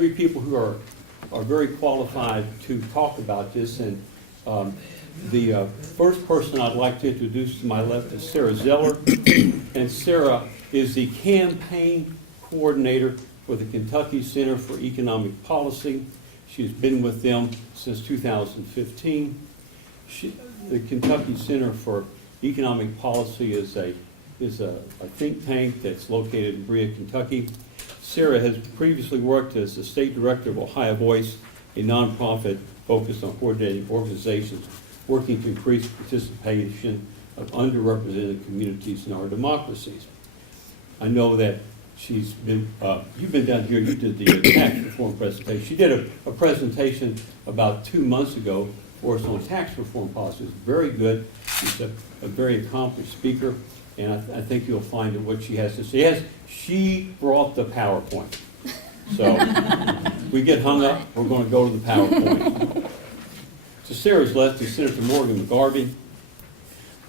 three people who are very qualified to talk about this. And the first person I'd like to introduce to my left is Sarah Zeller. And Sarah is the campaign coordinator for the Kentucky Center for Economic Policy. She's been with them since 2015. The Kentucky Center for Economic Policy is a think tank that's located in Berea, Kentucky. Sarah has previously worked as the state director of Ohio Voice, a nonprofit focused on coordinating organizations working to increase participation of underrepresented communities in our democracies. I know that she's been, you've been down here, you did the tax reform presentation. She did a presentation about 2 months ago for us on tax reform policy. It's very good. She's a very accomplished speaker, and I think you'll find that what she has to say. She brought the PowerPoint. So we get hung up, we're going to go to the PowerPoint. To Sarah's left is Senator Morgan McGarvey.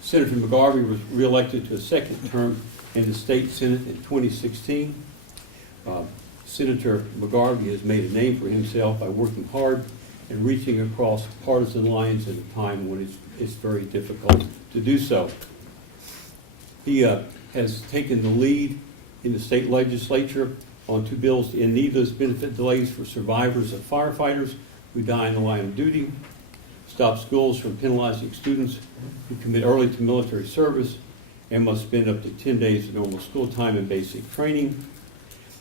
Senator McGarvey was reelected to a second term in the state Senate in 2016. Senator McGarvey has made a name for himself by working hard and reaching across partisan lines at a time when it's very difficult to do so. He has taken the lead in the state legislature on 2 bills to end needless benefit delays for survivors of firefighters who die in the line of duty, stop schools from penalizing students who commit early to military service and must spend up to 10 days of normal school time in basic training,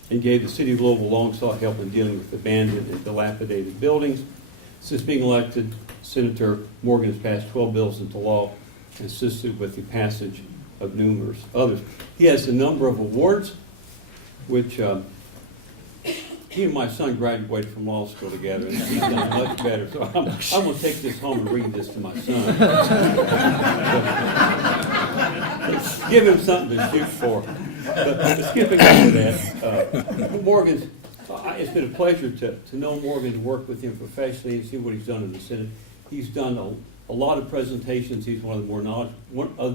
and gave the city of Louisville long-sought help in dealing with abandoned and dilapidated buildings. Since being elected, Senator Morgan has passed 12 bills into law and assisted with the passage of numerous others. He has a number of awards, which he and my son graduated from law school together, and he's done much better. So I'm going to take this home and read this to my son. Give him something to shoot for. But skipping over that, Morgan's, it's been a pleasure to know Morgan, to work with him professionally and see what he's done in the Senate. He's done a lot of presentations. He's one of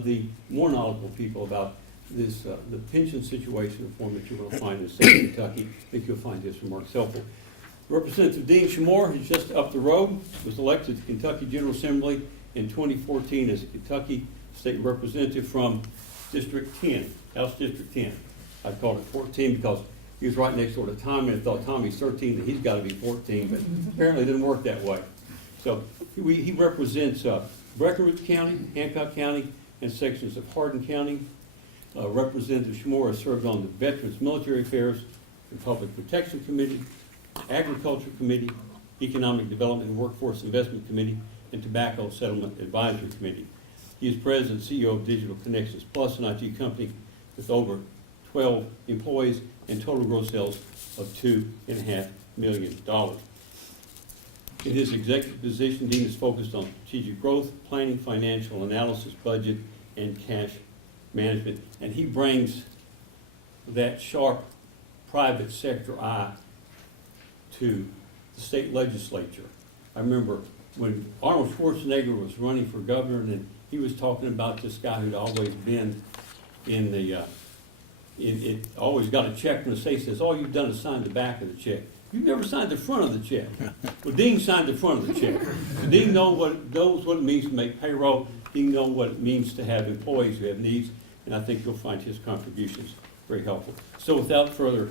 the more knowledgeable people about this the pension situation reform that you're going to find in the state of Kentucky. I think you'll find his remarks helpful. Representative Dean Shamor, who's just up the road, was elected to the Kentucky General Assembly in 2014 as a Kentucky state representative from District 10, House District 10. I called it 14 because he was right next door to Tommy, and I thought Tommy's 13 and he's got to be 14, but apparently it didn't work that way. So he represents Breckinridge County, Hancock County, and sections of Hardin County. Representative Shamor has served on the Veterans Military Affairs and Public Protection Committee, Agriculture Committee, Economic Development and Workforce Investment Committee, and Tobacco Settlement Advisory Committee. He is president and CEO of Digital Connections Plus, an IT company with over 12 employees and total gross sales of $2.5 million. In his executive position, Dean is focused on strategic growth, planning, financial analysis, budget, and cash management. And he brings that sharp private sector eye to the state legislature. I remember when Arnold Schwarzenegger was running for governor, and he was talking about this guy who'd always been in the, always got a check from the state, says, all you've done is sign the back of the check. You've never signed the front of the check. Well, Dean signed the front of the check. So Dean knows what it means to make payroll. Dean knows what it means to have employees who have needs, and I think you'll find his contributions very helpful. So without further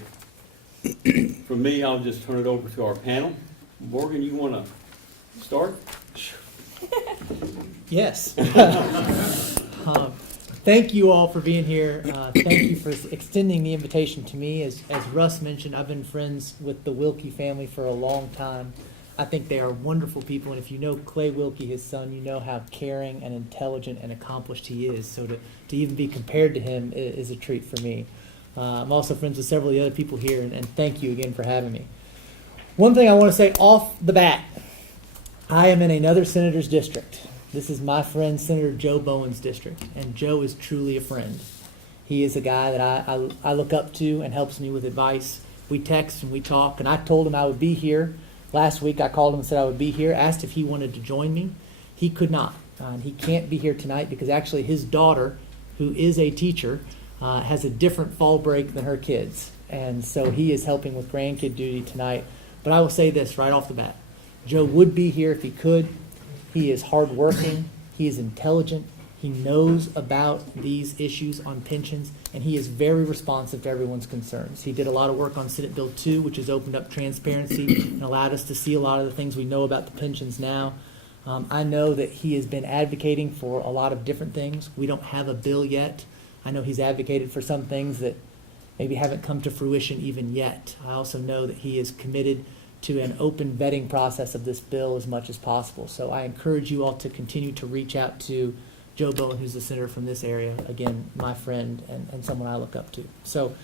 from me, I'll just turn it over to our panel. Morgan, you want to start? Yes. Thank you all for being here. Thank you for extending the invitation to me. As Russ mentioned, I've been friends with the Wilkie family for a long time. I think they are wonderful people, and if you know Clay Wilkie, his son, you know how caring and intelligent and accomplished he is. So to even be compared to him is a treat for me. I'm also friends with several of the other people here, and thank you again for having me. One thing I want to say off the bat, I am in another senator's district. This is my friend Senator Joe Bowen's district, and Joe is truly a friend. He is a guy that I look up to and helps me with advice. We text and we talk, and I told him I would be here. Last week I called him and said I would be here, asked if he wanted to join me. He could not. He can't be here tonight because actually his daughter, who is a teacher, has a different fall break than her kids. And so he is helping with grandkid duty tonight. But I will say this right off the bat. Joe would be here if he could. He is hardworking. He is intelligent. He knows about these issues on pensions, and he is very responsive to everyone's concerns. He did a lot of work on Senate Bill 2, which has opened up transparency and allowed us to see a lot of the things we know about the pensions now. I know that he has been advocating for a lot of different things. We don't have a bill yet. I know he's advocated for some things that maybe haven't come to fruition even yet. I also know that he is committed to an open vetting process of this bill as much as possible. So I encourage you all to continue to reach out to Joe Bowen, who's the senator from this area, again, my friend and someone I look up to. So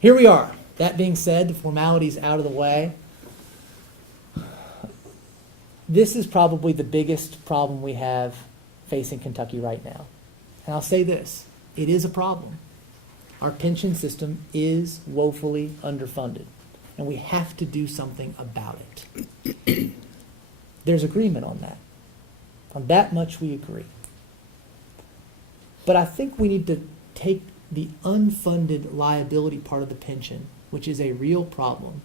here we are. That being said, the formalities out of the way. This is probably the biggest problem we have facing Kentucky right now. And I'll say this, it is a problem. Our pension system is woefully underfunded, and we have to do something about it. There's agreement on that. On that much we agree. But I think we need to take the unfunded liability part of the pension, which is a real problem,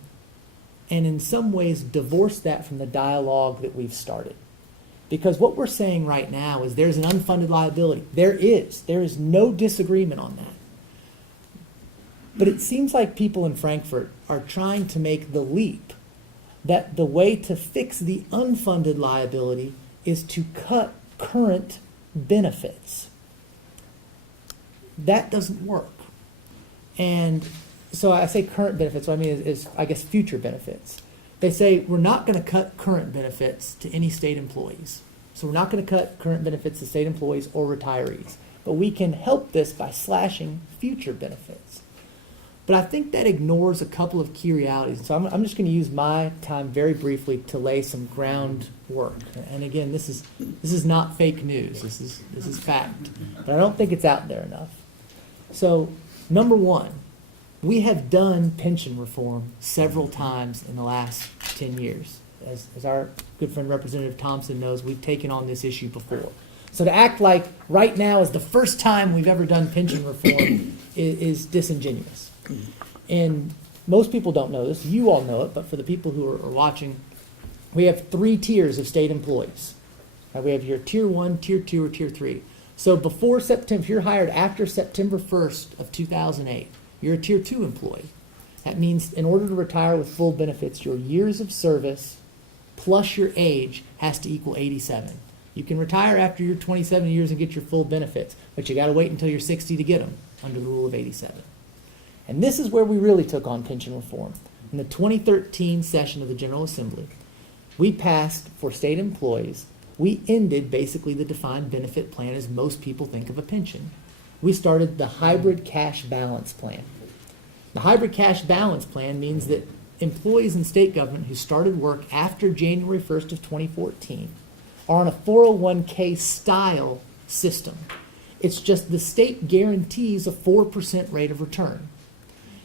and in some ways divorce that from the dialogue that we've started. Because what we're saying right now is there's an unfunded liability. There is no disagreement on that. But it seems like people in Frankfurt are trying to make the leap that the way to fix the unfunded liability is to cut current benefits. That doesn't work. And so I say current benefits, what I mean is I guess future benefits. They say we're not going to cut current benefits to any state employees. So we're not going to cut current benefits to state employees or retirees. But we can help this by slashing future benefits. But I think that ignores a couple of key realities. So I'm just going to use my time very briefly to lay some groundwork. And again, this is not fake news. This is fact. But I don't think it's out there enough. So number one, we have done pension reform several times in the last 10 years. As our good friend Representative Thompson knows, we've taken on this issue before. So to act like right now is the first time we've ever done pension reform is disingenuous. And most people don't know this. You all know it, but for the people who are watching, we have 3 tiers of state employees. We have your Tier 1, Tier 2, or Tier 3. So before September, if you're hired after September 1st of 2008, you're a Tier 2 employee. That means in order to retire with full benefits, your years of service plus your age has to equal 87. You can retire after your 27 years and get your full benefits, but you got to wait until you're 60 to get them under the rule of 87. And this is where we really took on pension reform. In the 2013 session of the General Assembly, we passed for state employees, we ended basically the defined benefit plan as most people think of a pension. We started the hybrid cash balance plan. The hybrid cash balance plan means that employees in state government who started work after January 1st of 2014 are on a 401k style system. It's just the state guarantees a 4% rate of return.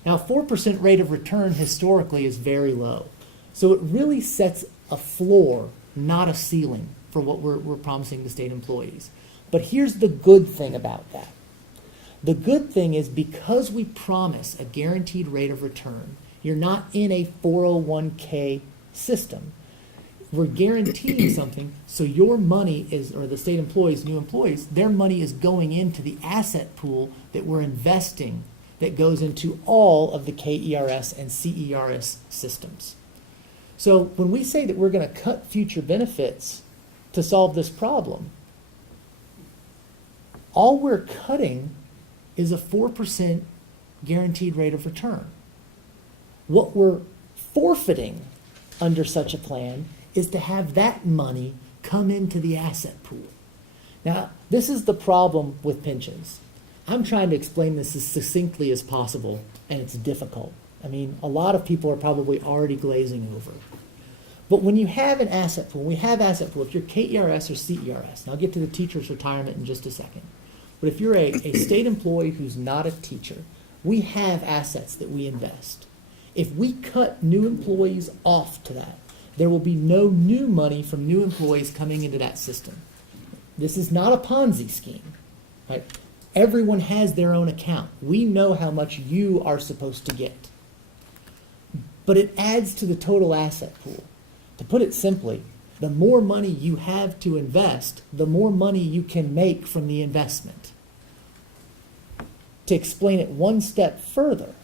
Now, a 4% rate of return historically is very low. So it really sets a floor, not a ceiling, for what we're promising to state employees. But here's the good thing about that. The good thing is because we promise a guaranteed rate of return, you're not in a 401k system. We're guaranteeing something, so your money is, or the state employees, new employees, their money is going into the asset pool that we're investing that goes into all of the KERS and CERS systems. So when we say that we're going to cut future benefits to solve this problem, all we're cutting is a 4% guaranteed rate of return. What we're forfeiting under such a plan is to have that money come into the asset pool. Now, this is the problem with pensions. I'm trying to explain this as succinctly as possible, and it's difficult. I mean, a lot of people are probably already glazing over. But when you have an asset pool, we have asset pool, if you're KERS or CERS, and I'll get to the teacher's retirement in just a second, but if you're a state employee who's not a teacher, we have assets that we invest. If we cut new employees off to that, there will be no new money from new employees coming into that system. This is not a Ponzi scheme, right? Everyone has their own account. We know how much you are supposed to get. but it adds to the total asset pool. To put it simply, the more money you have to invest, the more money you can make from the investment. To explain it one step further,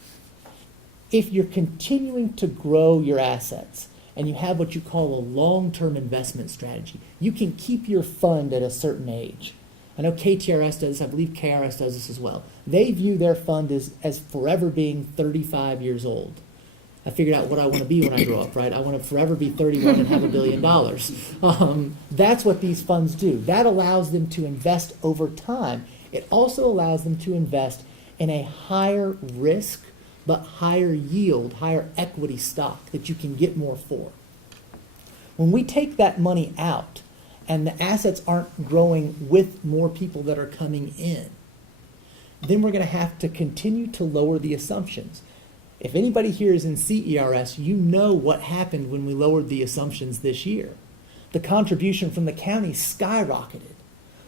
if you're continuing to grow your assets and you have what you call a long-term investment strategy, you can keep your fund at a certain age. I know KTRS does this, I believe KRS does this as well. They view their fund as forever being 35 years old. I figured out what I want to be when I grow up, right? I want to forever be 31 and have $1 billion. That's what these funds do. That allows them to invest over time. It also allows them to invest in a higher risk, but higher yield, higher equity stock that you can get more for. When we take that money out and the assets aren't growing with more people that are coming in, then we're going to have to continue to lower the assumptions. If anybody here is in CERS, you know what happened when we lowered the assumptions this year. The contribution from the county skyrocketed.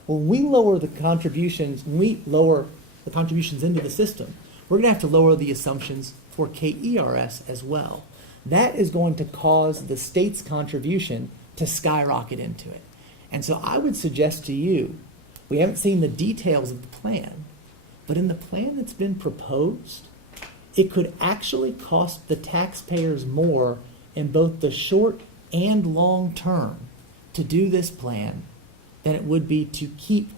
When we lower the contributions, into the system, we're going to have to lower the assumptions for KERS as well. That is going to cause the state's contribution to skyrocket into it. And so I would suggest to you, we haven't seen the details of the plan, but in the plan that's been proposed, it could actually cost the taxpayers more in both the short and long term to do this plan than it would be to keep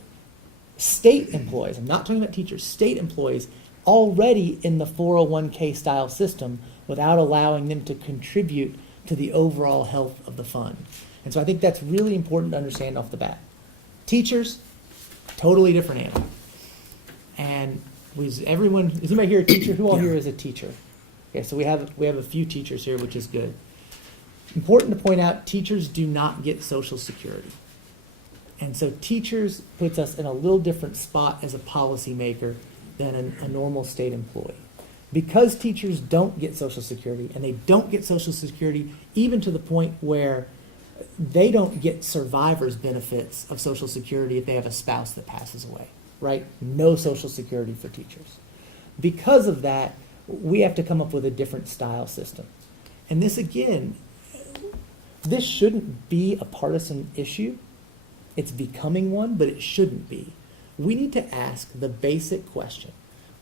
state employees, I'm not talking about teachers, state employees already in the 401k style system without allowing them to contribute to the overall health of the fund. And so I think that's really important to understand off the bat. Teachers, totally different animal. And is anybody here a teacher? Who all here is a teacher? Okay, so we have a few teachers here, which is good. Important to point out, teachers do not get Social Security. And so teachers puts us in a little different spot as a policymaker than a normal state employee. Because teachers don't get Social Security, and they don't get Social Security even to the point where they don't get survivor's benefits of Social Security if they have a spouse that passes away, right? No Social Security for teachers. Because of that, we have to come up with a different style system. And this, again, this shouldn't be a partisan issue. It's becoming one, but it shouldn't be. We need to ask the basic question.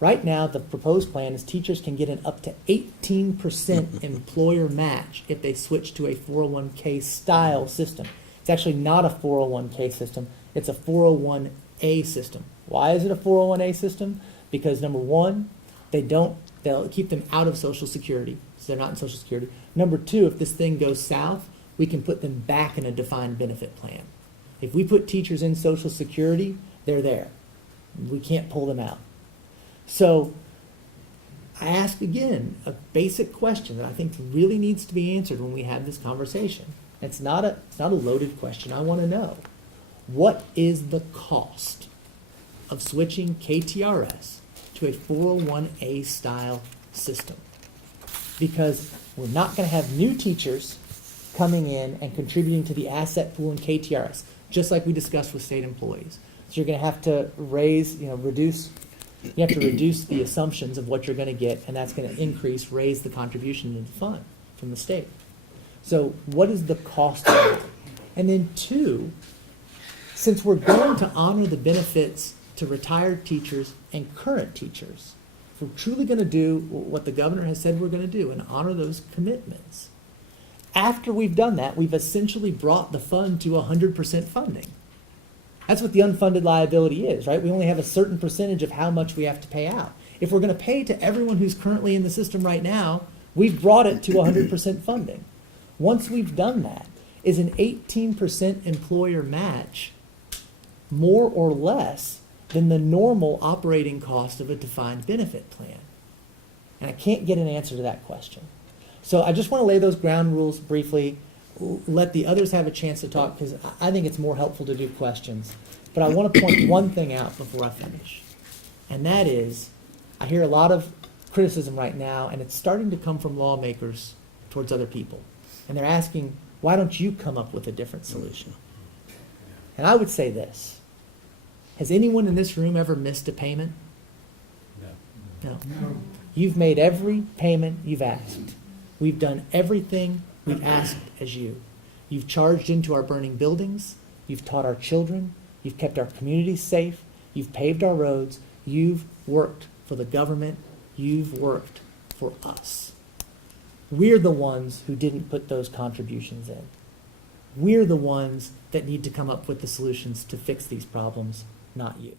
Right now, the proposed plan is teachers can get an up to 18% employer match if they switch to a 401k style system. It's actually not a 401k system. It's a 401a system. Why is it a 401a system? Because number one, they'll keep them out of Social Security, so they're not in Social Security. Number two, if this thing goes south, we can put them back in a defined benefit plan. If we put teachers in Social Security, they're there. We can't pull them out. So I ask again a basic question that I think really needs to be answered when we have this conversation. It's not a loaded question. I want to know, what is the cost of switching KTRS to a 401a style system? Because we're not going to have new teachers coming in and contributing to the asset pool in KTRS, just like we discussed with state employees. So you're going to have to reduce the assumptions of what you're going to get, and that's going to raise the contribution in the fund from the state. So what is the cost of that? And then two, since we're going to honor the benefits to retired teachers and current teachers, if we're truly going to do what the governor has said we're going to do and honor those commitments, after we've done that, we've essentially brought the fund to 100% funding. That's what the unfunded liability is, right? We only have a certain percentage of how much we have to pay out. If we're going to pay to everyone who's currently in the system right now, we've brought it to 100% funding. Once we've done that, is an 18% employer match more or less than the normal operating cost of a defined benefit plan? And I can't get an answer to that question. So I just want to lay those ground rules briefly, let the others have a chance to talk, because I think it's more helpful to do questions. But I want to point one thing out before I finish, and that is, I hear a lot of criticism right now, and it's starting to come from lawmakers towards other people. And they're asking, why don't you come up with a different solution? And I would say this. Has anyone in this room ever missed a payment? No. You've made every payment you've asked. We've done everything we've asked as you. You've charged into our burning buildings. You've taught our children. You've kept our communities safe. You've paved our roads. You've worked for the government. You've worked for us. We're the ones who didn't put those contributions in. We're the ones that need to come up with the solutions to fix these problems, not you.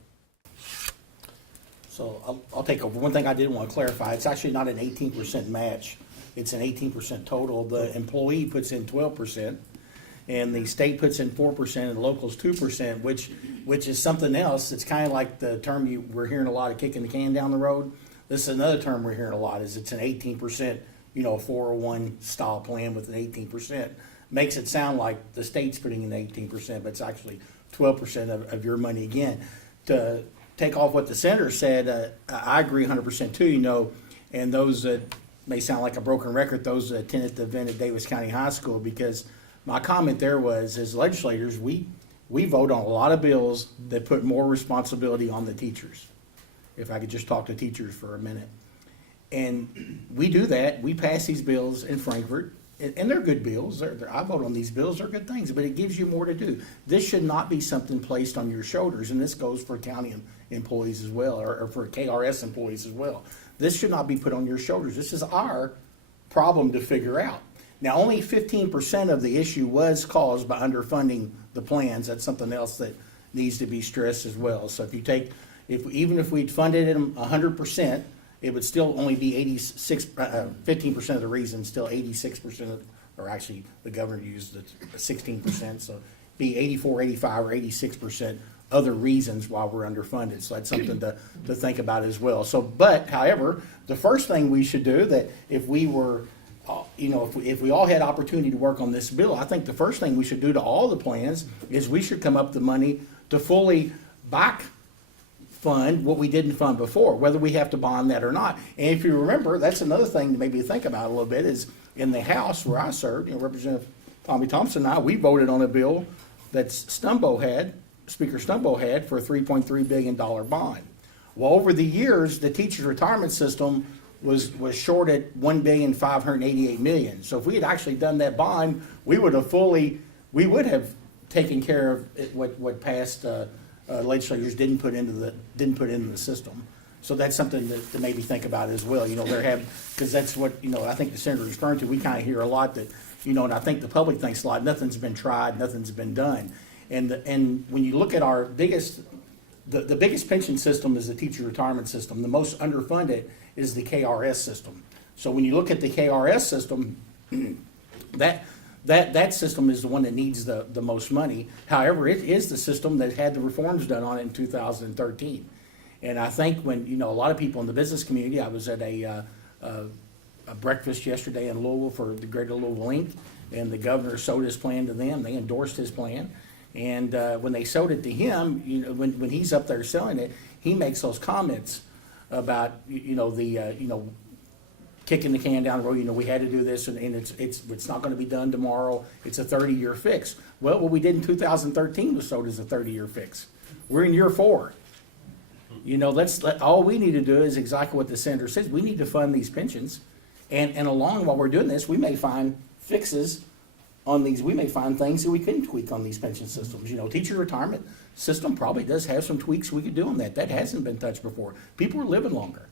So I'll take over. One thing I did want to clarify, it's actually not an 18% match. It's an 18% total. The employee puts in 12%, and the state puts in 4%, and the locals 2%, which is something else. It's kind of like the term we're hearing a lot of, kicking the can down the road. This is another term we're hearing a lot, is it's an 18%, 401 style plan with an 18%. Makes it sound like the state's putting in 18%, but it's actually 12% of your money. Again, to take off what the senator said, I agree 100% too, and those that may sound like a broken record, those that attended the event at Davis County High School, because my comment there was, as legislators, we vote on a lot of bills that put more responsibility on the teachers. If I could just talk to teachers for a minute. And we do that. We pass these bills in Frankfurt, and they're good bills. I vote on these bills. They're good things, but it gives you more to do. This should not be something placed on your shoulders, and this goes for county employees as well, or for KRS employees as well. This should not be put on your shoulders. This is our problem to figure out. Now, only 15% of the issue was caused by underfunding the plans. That's something else that needs to be stressed as well. So even if we'd funded them 100%, it would still only be 15% of the reason, still 86%, or actually the governor used the 16%, so be 84, 85, or 86% other reasons why we're underfunded. So that's something to think about as well. So, however, the first thing we should do, that if we were, if we all had opportunity to work on this bill, I think the first thing we should do to all the plans is we should come up with the money to fully back fund what we didn't fund before, whether we have to bond that or not. And if you remember, that's another thing to maybe think about a little bit, is in the House where I served, Representative Tommy Thompson and I, we voted on a bill that Speaker Stumbo had for a $3.3 billion bond. Well, over the years, the teachers' retirement system was short at $1.588 billion. So if we had actually done that bond, we would have taken care of what past legislators didn't put into the system. So that's something to maybe think about as well. Because that's what I think the senator is referring to. We kind of hear a lot that and I think the public thinks a lot. Nothing's been tried, nothing's been done. And when you look at our biggest, the biggest pension system is the teacher retirement system. The most underfunded is the KRS system. So when you look at the KRS system, that system is the one that needs the most money. However, it is the system that had the reforms done on it in 2013. And I think when, a lot of people in the business community, I was at a breakfast yesterday in Louisville for the Greater Louisville Inc., and the governor sold his plan to them. They endorsed his plan. And when they sold it to him, when he's up there selling it, he makes those comments about, kicking the can down the road. We had to do this, and it's not going to be done tomorrow. It's a 30-year fix. Well, what we did in 2013 was sold as a 30-year fix. We're in year 4. All we need to do is exactly what the senator says. We need to fund these pensions, and along while we're doing this, we may find fixes on these. We may find things that we can tweak on these pension systems. Teacher retirement system probably does have some tweaks we could do on that. That hasn't been touched before. People are living longer.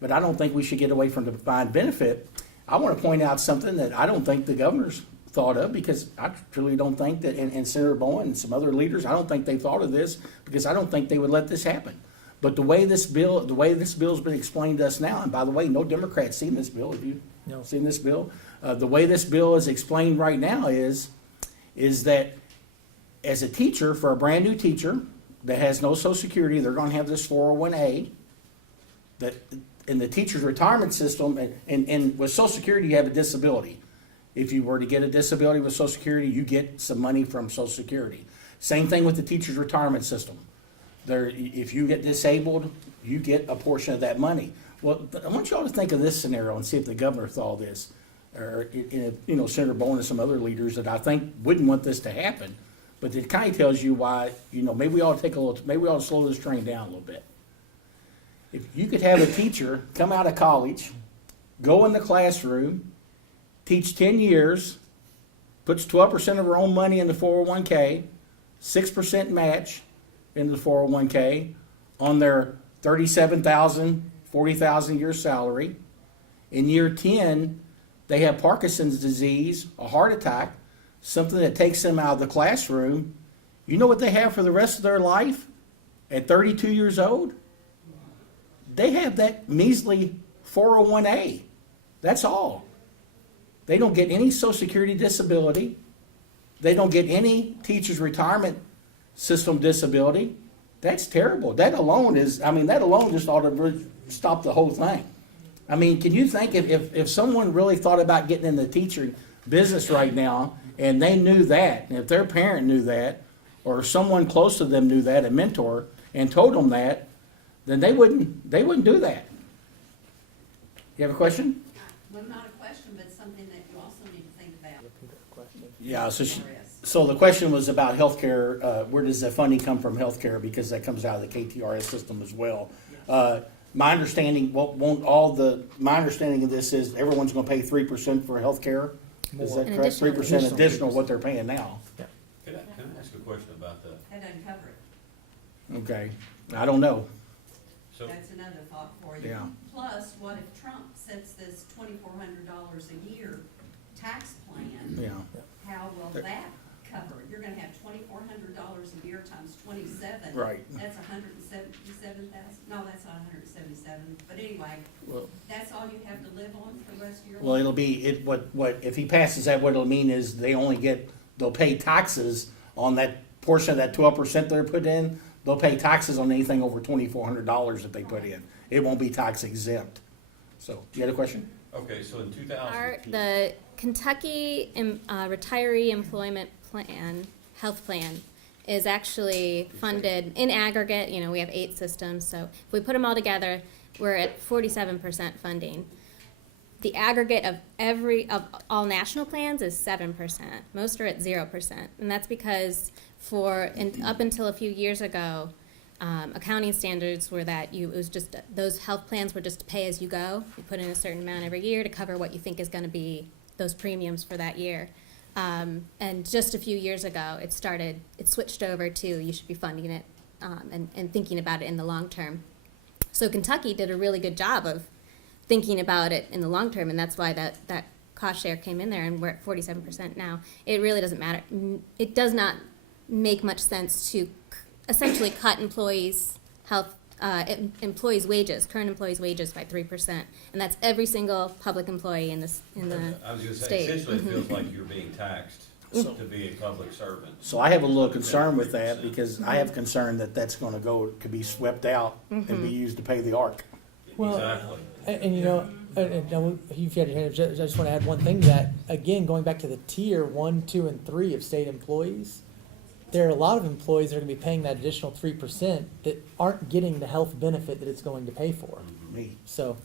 But I don't think we should get away from the defined benefit. I want to point out something that I don't think the governor's thought of, because I truly don't think that, and Senator Bowen and some other leaders, I don't think they thought of this, because I don't think they would let this happen. But the way this bill's been explained to us now, and by the way, no Democrats seen this bill. Have you seen this bill? The way this bill is explained right now is that as a teacher, for a brand new teacher that has no Social Security, they're going to have this 401A. That in the teacher's retirement system, and with Social Security, you have a disability. If you were to get a disability with Social Security, you get some money from Social Security. Same thing with the teacher's retirement system. If you get disabled, you get a portion of that money. Well, I want you all to think of this scenario and see if the governor thought of this, or Senator Bowen and some other leaders that I think wouldn't want this to happen. But it kind of tells you why. Maybe we ought to slow this train down a little bit. If you could have a teacher come out of college, go in the classroom, teach 10 years, puts 12% of her own money in the 401k, 6% match into the 401k on their $37,000, $40,000 a year salary. In year 10, they have Parkinson's disease, a heart attack, something that takes them out of the classroom. You know what they have for the rest of their life at 32 years old? They have that measly 401A. That's all. They don't get any Social Security disability. They don't get any teacher's retirement system disability. That's terrible. That alone just ought to stop the whole thing. I mean, can you think if someone really thought about getting in the teacher business right now and they knew that, and if their parent knew that, or someone close to them knew that, a mentor, and told them that, then they wouldn't do that. You have a question? Well, not a question, but something that you also need to think about. Yeah, so the question was about healthcare, where does the funding come from healthcare, because that comes out of the KTRS system as well. My understanding, my understanding of this is everyone's gonna pay 3% for healthcare. Is that More. correct? 3% Additional. additional what they're paying now. Can I ask a question about that? That doesn't cover it. Okay, I don't know. So, That's another thought for you. Yeah. Plus, what if Trump sets this $2,400 a year tax plan? Yeah. How will that cover it? You're gonna have $2,400 a year times 27. Right. That's 177,000. No, that's not 177. But anyway, Well, that's all you have to live on for the rest of your Well, life. it'll be, if he passes that, what it'll mean is they'll pay taxes on that portion of that 12% they're put in. They'll pay taxes on anything over $2,400 that they put in. It won't be tax exempt. So, you had a question? okay, so in 2000. The Kentucky Retiree Employment Plan, Health Plan, is actually funded in aggregate. You know, we have 8 systems, so if we put them all together, we're at 47% funding. The aggregate of all national plans is 7%. Most are at 0%, and that's because up until a few years ago, accounting standards were that those health plans were just pay as you go. You put in a certain amount every year to cover what you think is going to be those premiums for that year. And just a few years ago, it switched over to you should be funding it and thinking about it in the long term. So Kentucky did a really good job of thinking about it in the long term, and that's why that cost share came in there, and we're at 47% now. It really doesn't matter. It does not make much sense to essentially cut employees' current employees' wages by 3%, and that's every single public employee in the I was gonna say, state. essentially, it feels like you're being taxed to be a public servant. So I have a little concern with that, because I have concern that that's gonna could be swept out and be used to pay the ARC. Well, Exactly. And you know, you've had your hand, I just want to add one thing to that. Again, going back to the tier 1, 2, and 3 of state employees, there are a lot of employees that are going to be paying that additional 3% that aren't getting the health benefit that it's going to pay for. Me. So,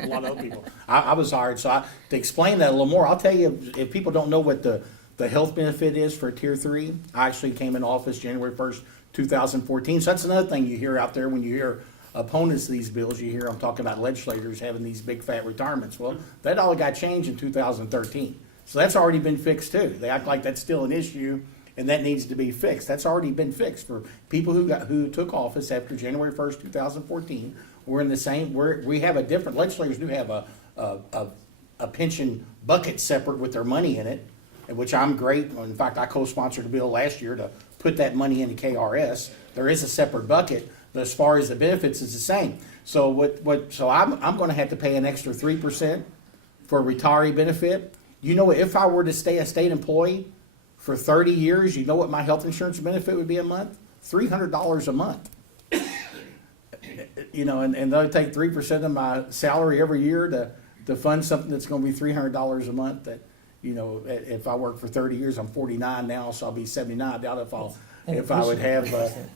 A lot of other people. I was hired, so to explain that a little more, I'll tell you, if people don't know what the health benefit is for tier 3, I actually came in office January 1st, 2014. So that's another thing you hear out there when you hear opponents of these bills. You hear them talking about legislators having these big fat retirements. Well, that all got changed in 2013. So that's already been fixed too. They act like that's still an issue and that needs to be fixed. That's already been fixed for people who took office after January 1st, 2014. We're in the same, we have a different, legislators do have a pension bucket separate with their money in it, which I'm great. In fact, I co-sponsored a bill last year to put that money into KRS. There is a separate bucket, but as far as the benefits, it's the same. So so I'm gonna have to pay an extra 3% for a retiree benefit. You know, if I were to stay a state employee for 30 years, you know what my health insurance benefit would be a month? $300 a month. You know, and they'll take 3% of my salary every year to fund something that's gonna be $300 a month. That, you know, if I work for 30 years, I'm 49 now, so I'll be 79. I doubt if I would have,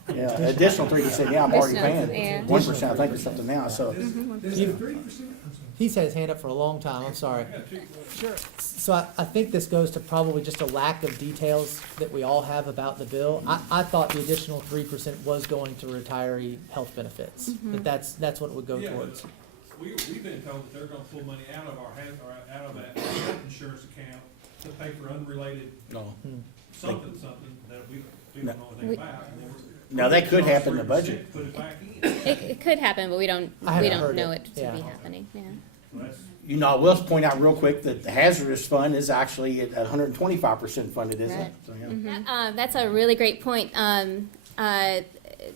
additional 3%. Yeah, I'm already Additional, paying yeah. 1%, I think, or something now, so. he's had his hand up for a long time, I'm sorry. Sure. So I think this goes to probably just a lack of details that we all have about the bill. I thought the additional 3% was going to retiree health benefits, that that's what it would go towards. We've been told that they're gonna pull money out of out of that health insurance account to pay for unrelated No. something that we don't know anything about. And then we're- Now, that could happen in the 3% budget. Put it back in. It could happen, but we don't I haven't heard know it. it to Yeah. be happening, yeah. So that's, You know, I will point out real quick that the hazardous fund is actually at 125% funded, isn't it? Right. So, yeah. That's a really great point.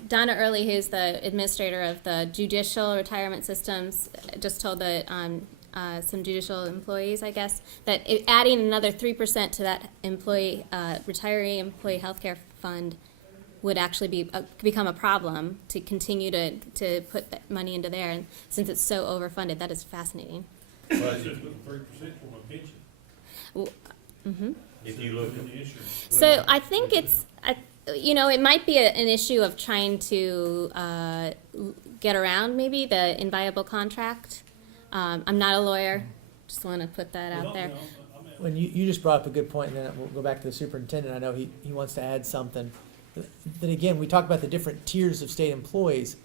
Donna Early, who's the administrator of the judicial retirement systems, just told some judicial employees, I guess, that adding another 3% to that retiree employee healthcare fund would actually become a problem to continue to put that money into there. And since it's so overfunded, that is fascinating. that's just with 3% for my pension. If you look, In the insurance. So I think it might be an issue of trying to get around maybe the inviolable contract. I'm not a lawyer, just want to put that out there. When you just brought up a good point, and then we'll go back to the superintendent. I know he wants to add something. Then again, we talk about the different tiers of state employees.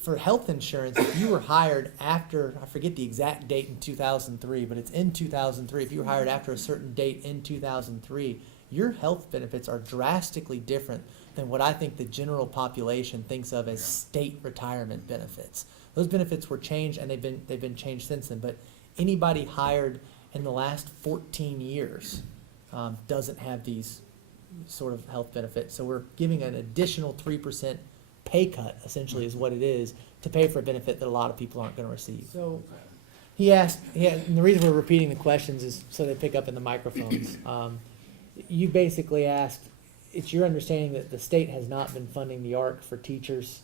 For health insurance, if you were hired after, I forget the exact date in 2003, but it's in 2003. If you were hired after a certain date in 2003, your health benefits are drastically different than what I think the general population thinks of as state retirement benefits. Those benefits were changed, and they've been changed since then. But anybody hired in the last 14 years doesn't have these sort of health benefits. So we're giving an additional 3% pay cut, essentially, is what it is, to pay for a benefit that a lot of people aren't going to receive. So he asked, and the reason we're repeating the questions is so they pick up in the microphones. You basically asked, it's your understanding that the state has not been funding the ARC for teachers?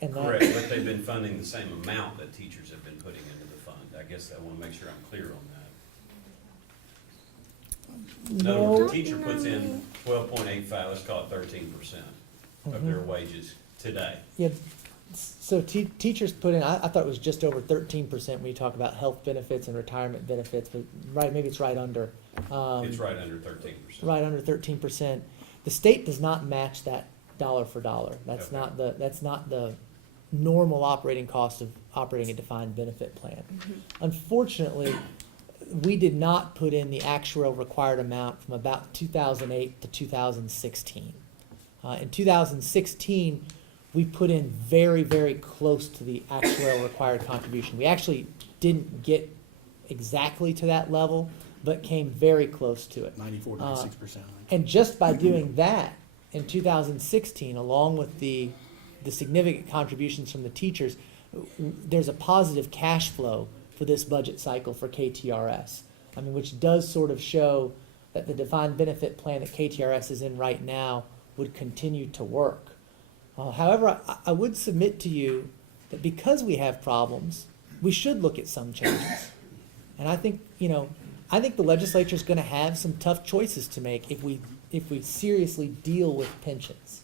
And that, correct, but they've been funding the same amount that teachers have been putting into the fund. I guess I want to make sure I'm clear on that. In other words, no, a teacher puts in 12.85, let's call it 13% of their wages today. yeah, so teachers put in, I thought it was just over 13% when you talk about health benefits and retirement benefits, but maybe it's right under. It's right under 13%. Right under 13%. The state does not match that dollar for dollar. That's Okay. not the normal operating cost of operating a defined benefit plan. Unfortunately, we did not put in the actual required amount from about 2008 to 2016. In 2016, we put in very, very close to the actual required contribution. We actually didn't get exactly to that level, but came very close to it. 94, 96%. And just by doing that in 2016, along with the significant contributions from the teachers, there's a positive cash flow for this budget cycle for KTRS. I mean, which does sort of show that the defined benefit plan that KTRS is in right now would continue to work. However, I would submit to you that because we have problems, we should look at some changes. And I think, I think the legislature is going to have some tough choices to make if we seriously deal with pensions.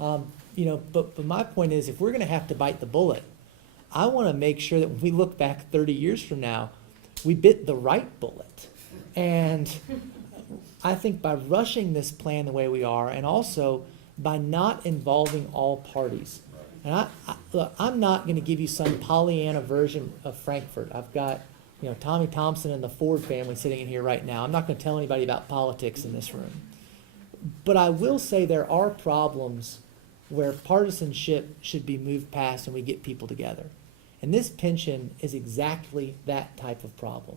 But my point is, if we're going to have to bite the bullet, I want to make sure that when we look back 30 years from now, we bit the right bullet. And I think by rushing this plan the way we are, and also by not involving all parties. And look, I'm not going to give you some Pollyanna version of Frankfurt. I've got Tommy Thompson and the Ford family sitting in here right now. I'm not going to tell anybody about politics in this room. But I will say there are problems where partisanship should be moved past and we get people together. And this pension is exactly that type of problem.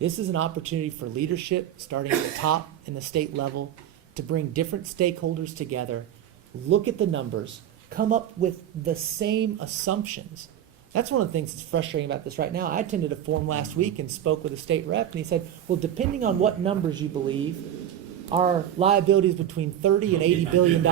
This is an opportunity for leadership, starting at the top in the state level, to bring different stakeholders together, look at the numbers, come up with the same assumptions. That's one of the things that's frustrating about this right now. I attended a forum last week and spoke with a state rep, and he said, well, depending on what numbers you believe, our liability is between $30 and $80 billion.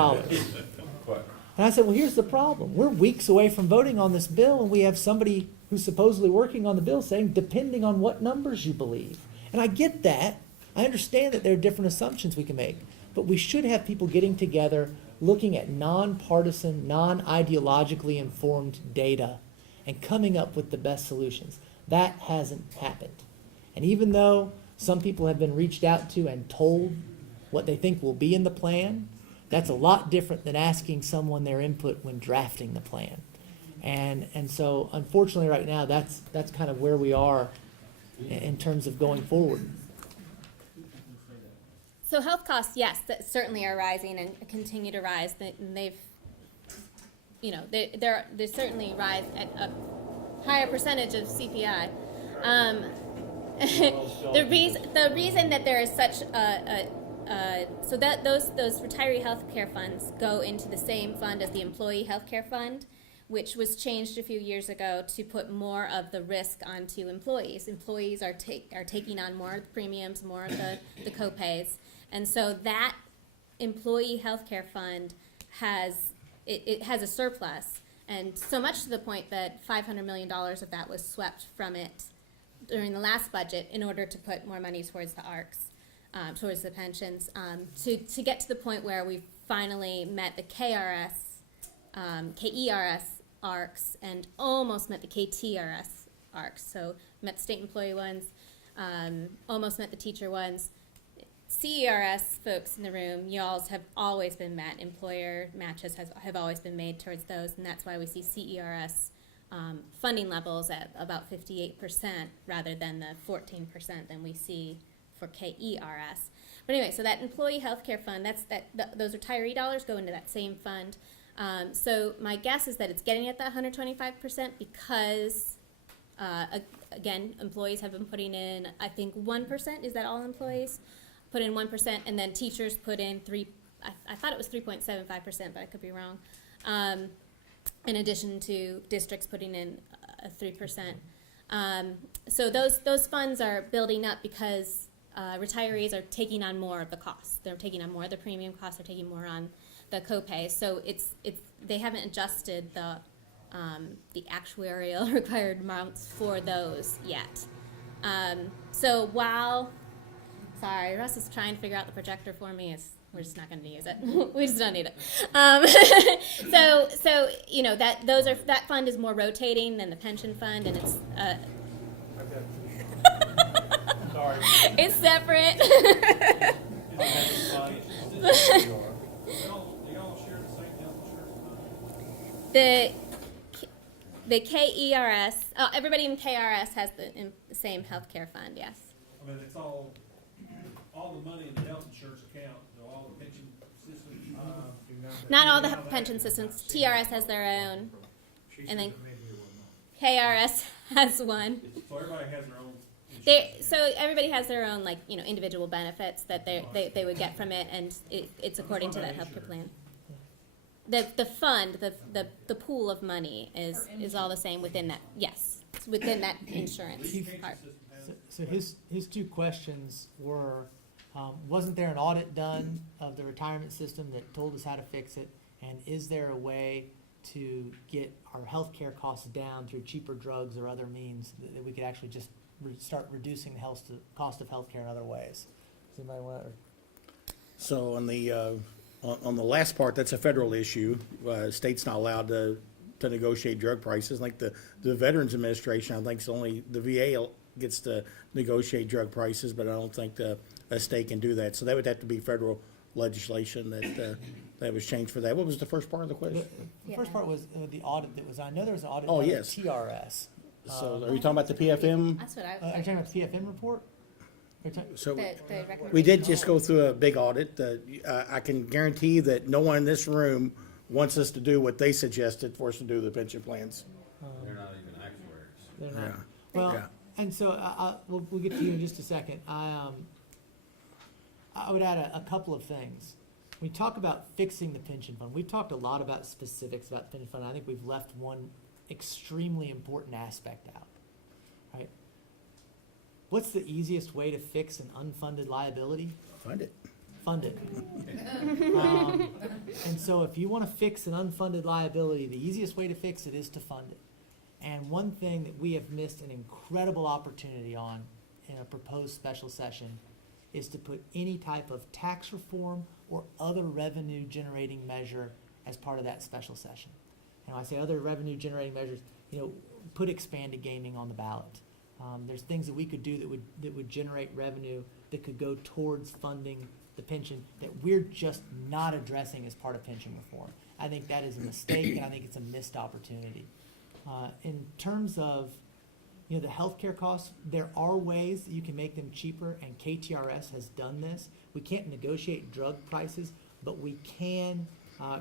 And I said, well, here's the problem. We're weeks away from voting on this bill, and we have somebody who's supposedly working on the bill saying, depending on what numbers you believe. And I get that. I understand that there are different assumptions we can make. But we should have people getting together, looking at nonpartisan, non-ideologically informed data, and coming up with the best solutions. That hasn't happened. And even though some people have been reached out to and told what they think will be in the plan, that's a lot different than asking someone their input when drafting the plan. And so unfortunately right now, that's kind of where we are in terms of going forward. So health costs, yes, that certainly are rising and continue to rise. And they've, you know, they certainly rise at a higher percentage of CPI. The reason that there is such so that those retiree health care funds go into the same fund as the employee health care fund, which was changed a few years ago to put more of the risk onto employees. Employees are taking on more premiums, more of the co-pays. And so that employee health care fund has a surplus, and so much to the point that $500 million of that was swept from it during the last budget in order to put more money towards the ARCs, towards the pensions, to get to the point where we finally met the KERS ARCs and almost met the KTRS ARCs. So met the state employee ones, almost met the teacher ones. CERS folks in the room, y'all's have always been met. Employer matches have always been made towards those, and that's why we see CERS funding levels at about 58% rather than the 14% than we see for KERS. But anyway, so that employee health care fund, those retiree dollars go into that same fund. So my guess is that it's getting at that 125% because, again, employees have been putting in, I think 1%, is that all employees? Put in 1%, and then teachers put in I thought it was 3.75%, but I could be wrong. In addition to districts putting in 3%. So those funds are building up because retirees are taking on more of the costs. They're taking on more of the premium costs. They're taking more on the copay. So they haven't adjusted the actuarial required amounts for those yet. So while sorry, Russ is trying to figure out the projector for me. We're just not going to use it. We just don't need it. So you know that fund is more rotating than the pension fund, and it's Sorry. it's separate. Do y'all share the same health insurance fund? The KERS. Oh, everybody in KRS has the same health care fund. Yes. I mean, it's all the money in the health insurance account, all the pension systems. Not all the pension systems. TRS has their own, and then KRS has one. So everybody has their own So everybody has their own, like, you know, individual benefits that they would get from it, and it's according to that healthcare plan. The fund, the pool of money is all the same within that. Yes, it's within that insurance part. So his two questions were, wasn't there an audit done of the retirement system that told us how to fix it? And is there a way to get our healthcare costs down through cheaper drugs or other means that we could actually just start reducing the cost of healthcare in other ways? Does anybody want to? So on the last part, that's a federal issue. State's not allowed to negotiate drug prices. Like the Veterans Administration, I think it's only the VA gets to negotiate drug prices, but I don't think a state can do that. So that would have to be federal legislation that was changed for that. What was the first part of the question? The first part was the audit that was. I know there was an audit Oh, done yes. of TRS. So are you talking about the PFM? That's what I Are you was talking about the PFM report? So the we recommendation. did just go through a big audit. I can guarantee that no one in this room wants us to do what they suggested for us to do the pension plans. They're not even actuaries. They're not. Yeah. Well, Yeah. and so we'll get to you in just a second. I would add a couple of things. We talk about fixing the pension fund. We've talked a lot about specifics about the pension fund. I think we've left one extremely important aspect out, right? What's the easiest way to fix an unfunded liability? Find it. Fund it. And so if you want to fix an unfunded liability, the easiest way to fix it is to fund it. And one thing that we have missed an incredible opportunity on in a proposed special session is to put any type of tax reform or other revenue generating measure as part of that special session. And when I say other revenue generating measures, put expanded gaming on the ballot. There's things that we could do that would generate revenue that could go towards funding the pension that we're just not addressing as part of pension reform. I think that is a mistake, and I think it's a missed opportunity. In terms of, you know, the healthcare costs, there are ways that you can make them cheaper, and KTRS has done this. We can't negotiate drug prices, but we can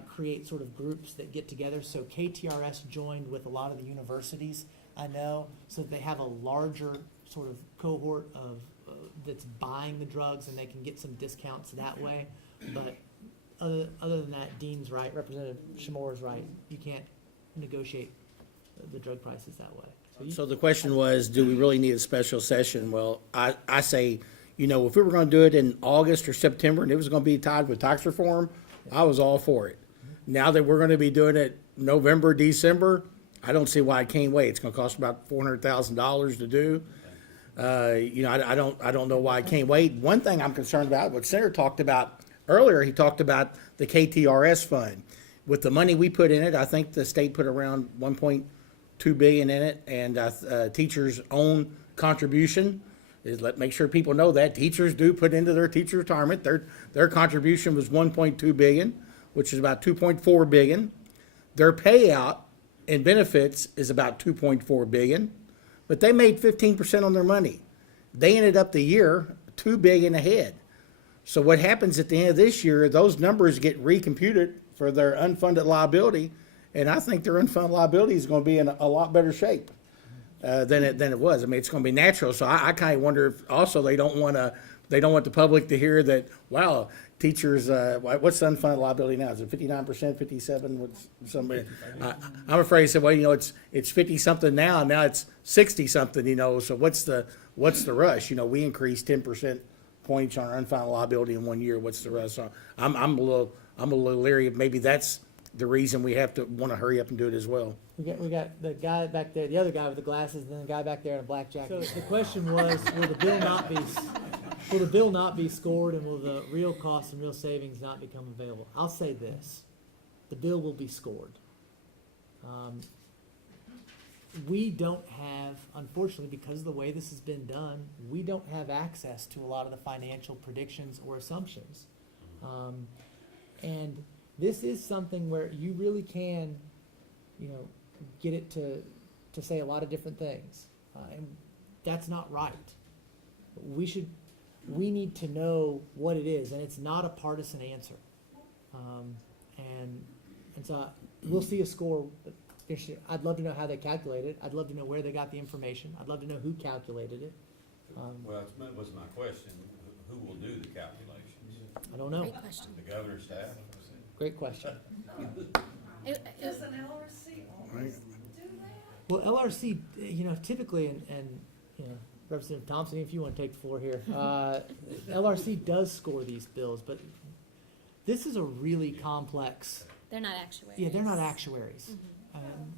create sort of groups that get together. So KTRS joined with a lot of the universities, I know, so they have a larger sort of cohort of that's buying the drugs, and they can get some discounts that way. But other than that, Dean's right, Representative Shamor's right. You can't negotiate the drug prices that way. So the question was, do we really need a special session? Well, I say, you know, if we were gonna do it in August or September and it was gonna be tied with tax reform, I was all for it. Now that we're gonna be doing it November, December, I don't see why I can't wait. It's gonna cost about $400,000 to do. You know, I don't know why I can't wait. One thing I'm concerned about, what Senator talked about earlier, he talked about the KTRS fund. With the money we put in it, I think the state put around $1.2 billion in it, and teachers' own contribution is, make sure people know that teachers do put into their teacher retirement. Their contribution was $1.2 billion, which is about $2.4 billion. Their payout in benefits is about $2.4 billion, but they made 15% on their money. They ended up the year $2 billion ahead. So what happens at the end of this year, those numbers get recomputed for their unfunded liability, and I think their unfunded liability is going to be in a lot better shape than it was. I mean, it's going to be natural. So I kind of wonder if also they don't want the public to hear that, wow, teachers, what's the unfunded liability now? Is it 59%, 57? What's somebody? I'm afraid to say, well, you know, it's 50 something now, and now it's 60 something. You know, so what's the rush? You know, we increased 10% points on our unfunded liability in 1 year. What's the rush? So I'm a little leery of maybe that's the reason we have to want to hurry up and do it as well. We got the guy back there, the other guy with the glasses, and then the guy back there in a black jacket. So the question was, will the bill not be scored, and will the real costs and real savings not become available? I'll say this: the bill will be scored. We don't have, unfortunately, because of the way this has been done, we don't have access to a lot of the financial predictions or assumptions. And this is something where you really can, you know, get it to say a lot of different things. And that's not right. We need to know what it is, and it's not a partisan answer. And so we'll see a score. I'd love to know how they calculated it. I'd love to know where they got the information. I'd love to know who calculated it. Well, that was my question. Who will do the calculations? I don't know. Great question. The governor's staff? Great question. Does an LRC always do that? Well, LRC, you know, typically, and you know, Representative Thompson, if you want to take the floor here, LRC does score these bills, but this is a really complex. They're not actuaries. Yeah, they're not actuaries.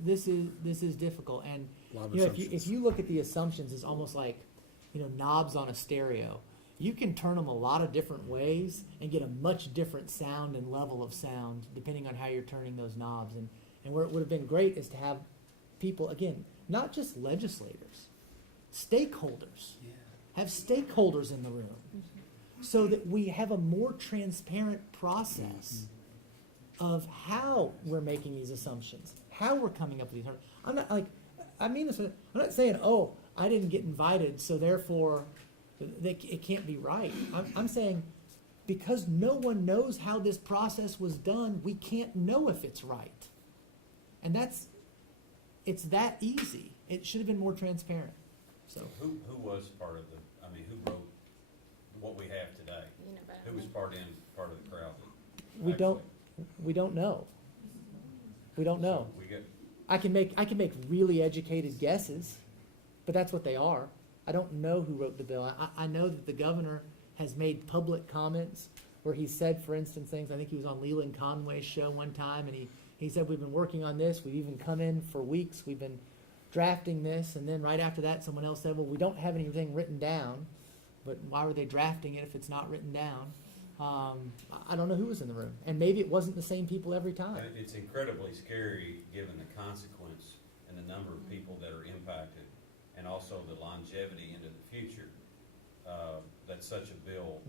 This is difficult, and A lot of you know, assumptions. if you look at the assumptions, it's almost like, you know, knobs on a stereo. You can turn them a lot of different ways and get a much different sound and level of sound depending on how you're turning those knobs. And where it would have been great is to have people, again, not just legislators, stakeholders. Have stakeholders in the room so that we have a more transparent process of how we're making these assumptions, how we're coming up with these. I'm not like, I mean this, I'm not saying, oh, I didn't get invited, so therefore it can't be right. I'm saying because no one knows how this process was done, we can't know if it's right. And it's that easy. It should have been more transparent. So Who was part of who wrote what we have today? You know better. Who was part of the crowd? we don't know. We don't know. We get, I can make really educated guesses, but that's what they are. I don't know who wrote the bill. I know that the governor has made public comments where he said, for instance, things. I think he was on Leland Conway's show one time, and he said, we've been working on this. We've even come in for weeks. We've been drafting this. And then right after that, someone else said, well, we don't have anything written down, but why were they drafting it if it's not written down? I don't know who was in the room. And maybe it wasn't the same people every time. it's incredibly scary given the consequence and the number of people that are impacted and also the longevity into the future, that such a bill,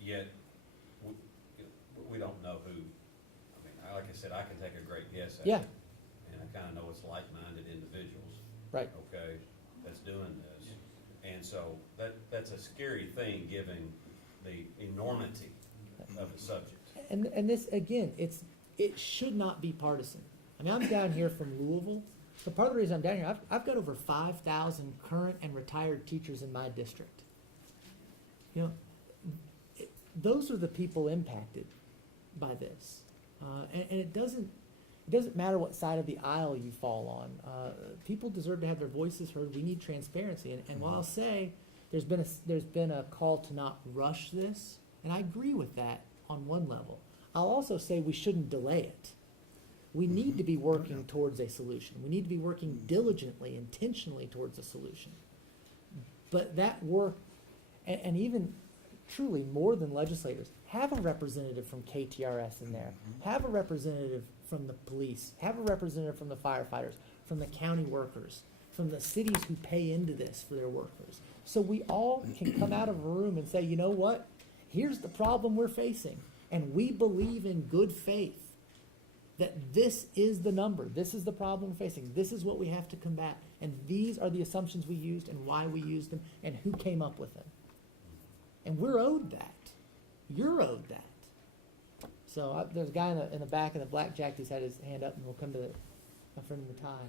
yet we don't know who. I mean, like I said, I can take a great guess at Yeah. it. And I kind of know it's Right. Okay, that's doing this. And so that's a scary thing, given the enormity of the subject. And this, again, it should not be partisan. I mean, I'm down here from Louisville, but part of the reason I'm down here, I've got over 5,000 current and retired teachers in my district. You know, those are the people impacted by this. And it doesn't matter what side of the aisle you fall on. People deserve to have their voices heard. We need transparency. And while I'll say there's been a call to not rush this, and I agree with that on one level, I'll also say we shouldn't delay it. We need to be working towards a solution. We need to be working diligently, intentionally towards a solution. But that work, and even truly more than legislators, have a representative from KTRS in there. Have a representative from the police. Have a representative from the firefighters, from the county workers, from the cities who pay into this for their workers. So we all can come out of a room and say, you know what? Here's the problem we're facing. And we believe in good faith that this is the number. This is the problem we're facing. This is what we have to combat. And these are the assumptions we used and why we used them and who came up with them. And we're owed that. You're owed that. So there's a guy in the back in the black jacket who's had his hand up, and we'll come to my friend in the tie.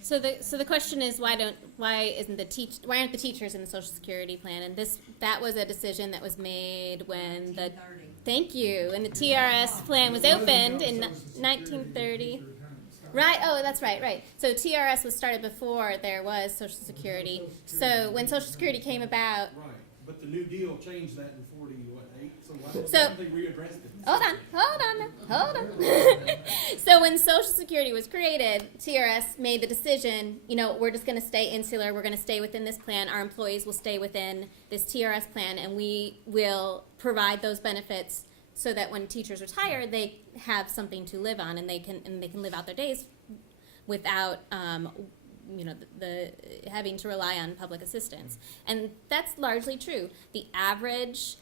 So the question is, why aren't the teachers in the Social Security plan? And that was a decision that was made when the 1930. when the TRS plan was opened in 1930. Right. Oh, that's right. So TRS was started before there was Social Security. So when Social Security came about, Right, but the New Deal changed that in 48, so why So- haven't they readdressed it? hold on. So when Social Security was created, TRS made the decision, we're just going to stay insular. We're going to stay within this plan. Our employees will stay within this TRS plan, and we will provide those benefits so that when teachers retire, they have something to live on, and they can live out their days without the having to rely on public assistance. And that's largely true. The average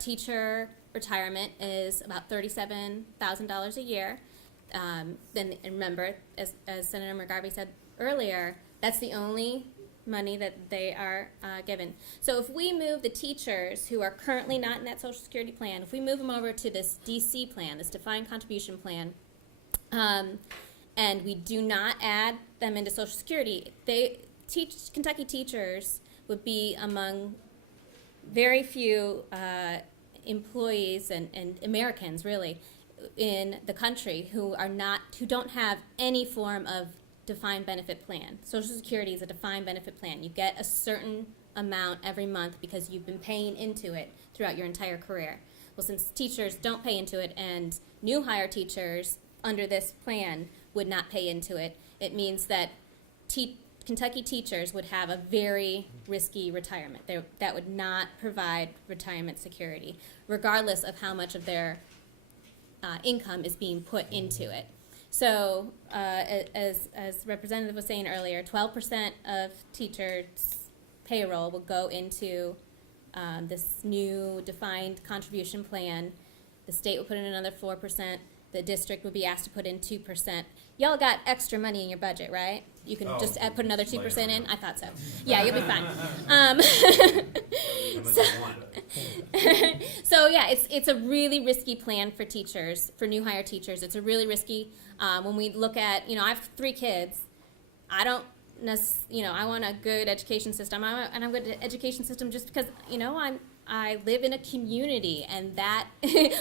teacher retirement is about $37,000 a year. Then remember, as Senator McGarvey said earlier, that's the only money that they are given. So if we move the teachers who are currently not in that Social Security plan, if we move them over to this DC plan, this defined contribution plan, and we do not add them into Social Security, Kentucky teachers would be among very few employees and Americans really in the country who don't have any form of defined benefit plan. Social Security is a defined benefit plan. You get a certain amount every month because you've been paying into it throughout your entire career. Well, since teachers don't pay into it and new hire teachers under this plan would not pay into it, it means that Kentucky teachers would have a very risky retirement. That would not provide retirement security, regardless of how much of their income is being put into it. So, as Representative was saying earlier, 12% of teachers' payroll will go into this new defined contribution plan. The state will put in another 4%. The district would be asked to put in 2%. Y'all got extra money in your budget, right? You can just put another 2% in? I thought so. Yeah, you'll be fine. So yeah, it's a really risky plan for teachers, for new hire teachers. It's a really risky, when we look at, I have 3 kids. I don't I want a good education system. And I'm good at education system just because, I live in a community, and that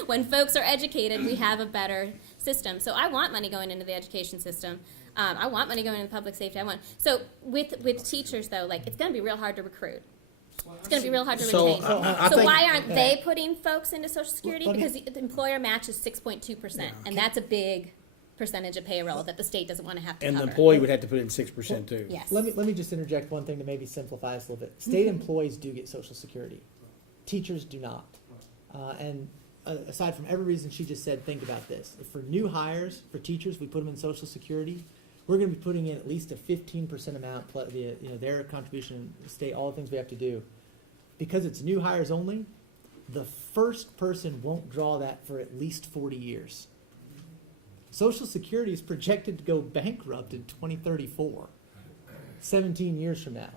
when folks are educated, we have a better system. So I want money going into the education system. I want money going into public safety. So with teachers though, it's going to be real hard to recruit. It's going to be real hard to retain. So why aren't they putting folks into Social Security? Because the employer match is 6.2%, and that's a big percentage of payroll that the state doesn't want to have to And cover. the employee would have to put in 6% too. Yes. Let me just interject one thing to maybe simplify this a little bit. State employees do get Social Security. Teachers do not. And aside from every reason she just said, think about this. If for new hires, for teachers, we put them in Social Security, we're going to be putting in at least a 15% amount, plus their contribution, state, all the things we have to do. Because it's new hires only, the first person won't draw that for at least 40 years. Social Security is projected to go bankrupt in 2034, 17 years from now.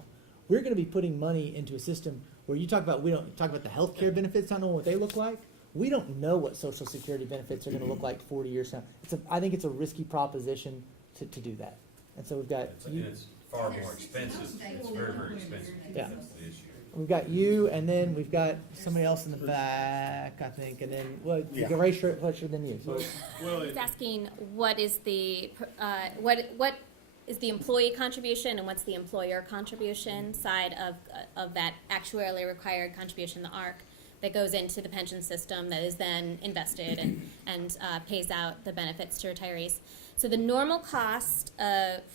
We're going to be putting money into a system where you talk about, we don't talk about the health care benefits, I don't know what they look like. We don't know what Social Security benefits are going to look like 40 years from now. I think it's a risky proposition to do that. And so we've got It's far more expensive, it's very, very expensive, Yeah. that's the issue. we've got you, and then we've got somebody else in the back, I think, and then you can raise your question than you. So Well, He's asking what is the what is the employee contribution and what's the employer contribution side of that actuarially required contribution, the ARC, that goes into the pension system that is then invested and pays out the benefits to retirees. So the normal cost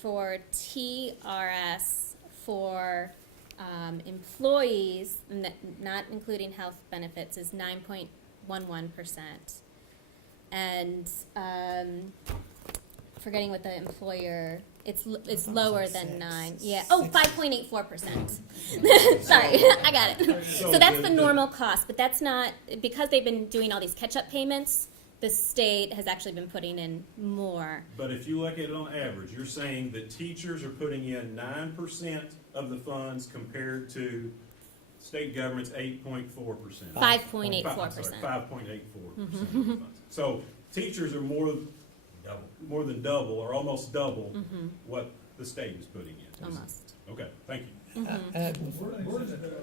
for TRS for employees, not including health benefits, is 9.11%. And forgetting what the employer, it's lower than 9. Yeah. Oh, 5.84%. Sorry, I got it. So that's the normal cost, but that's not, because they've been doing all these catch-up payments, the state has actually been putting in more. but if you look at it on average, you're saying that teachers are putting in 9% of the funds compared to state government's 8.4%. 5.84%. 5.84%. So teachers are more than double, or almost double, what the state is putting in. Almost. Okay, thank you.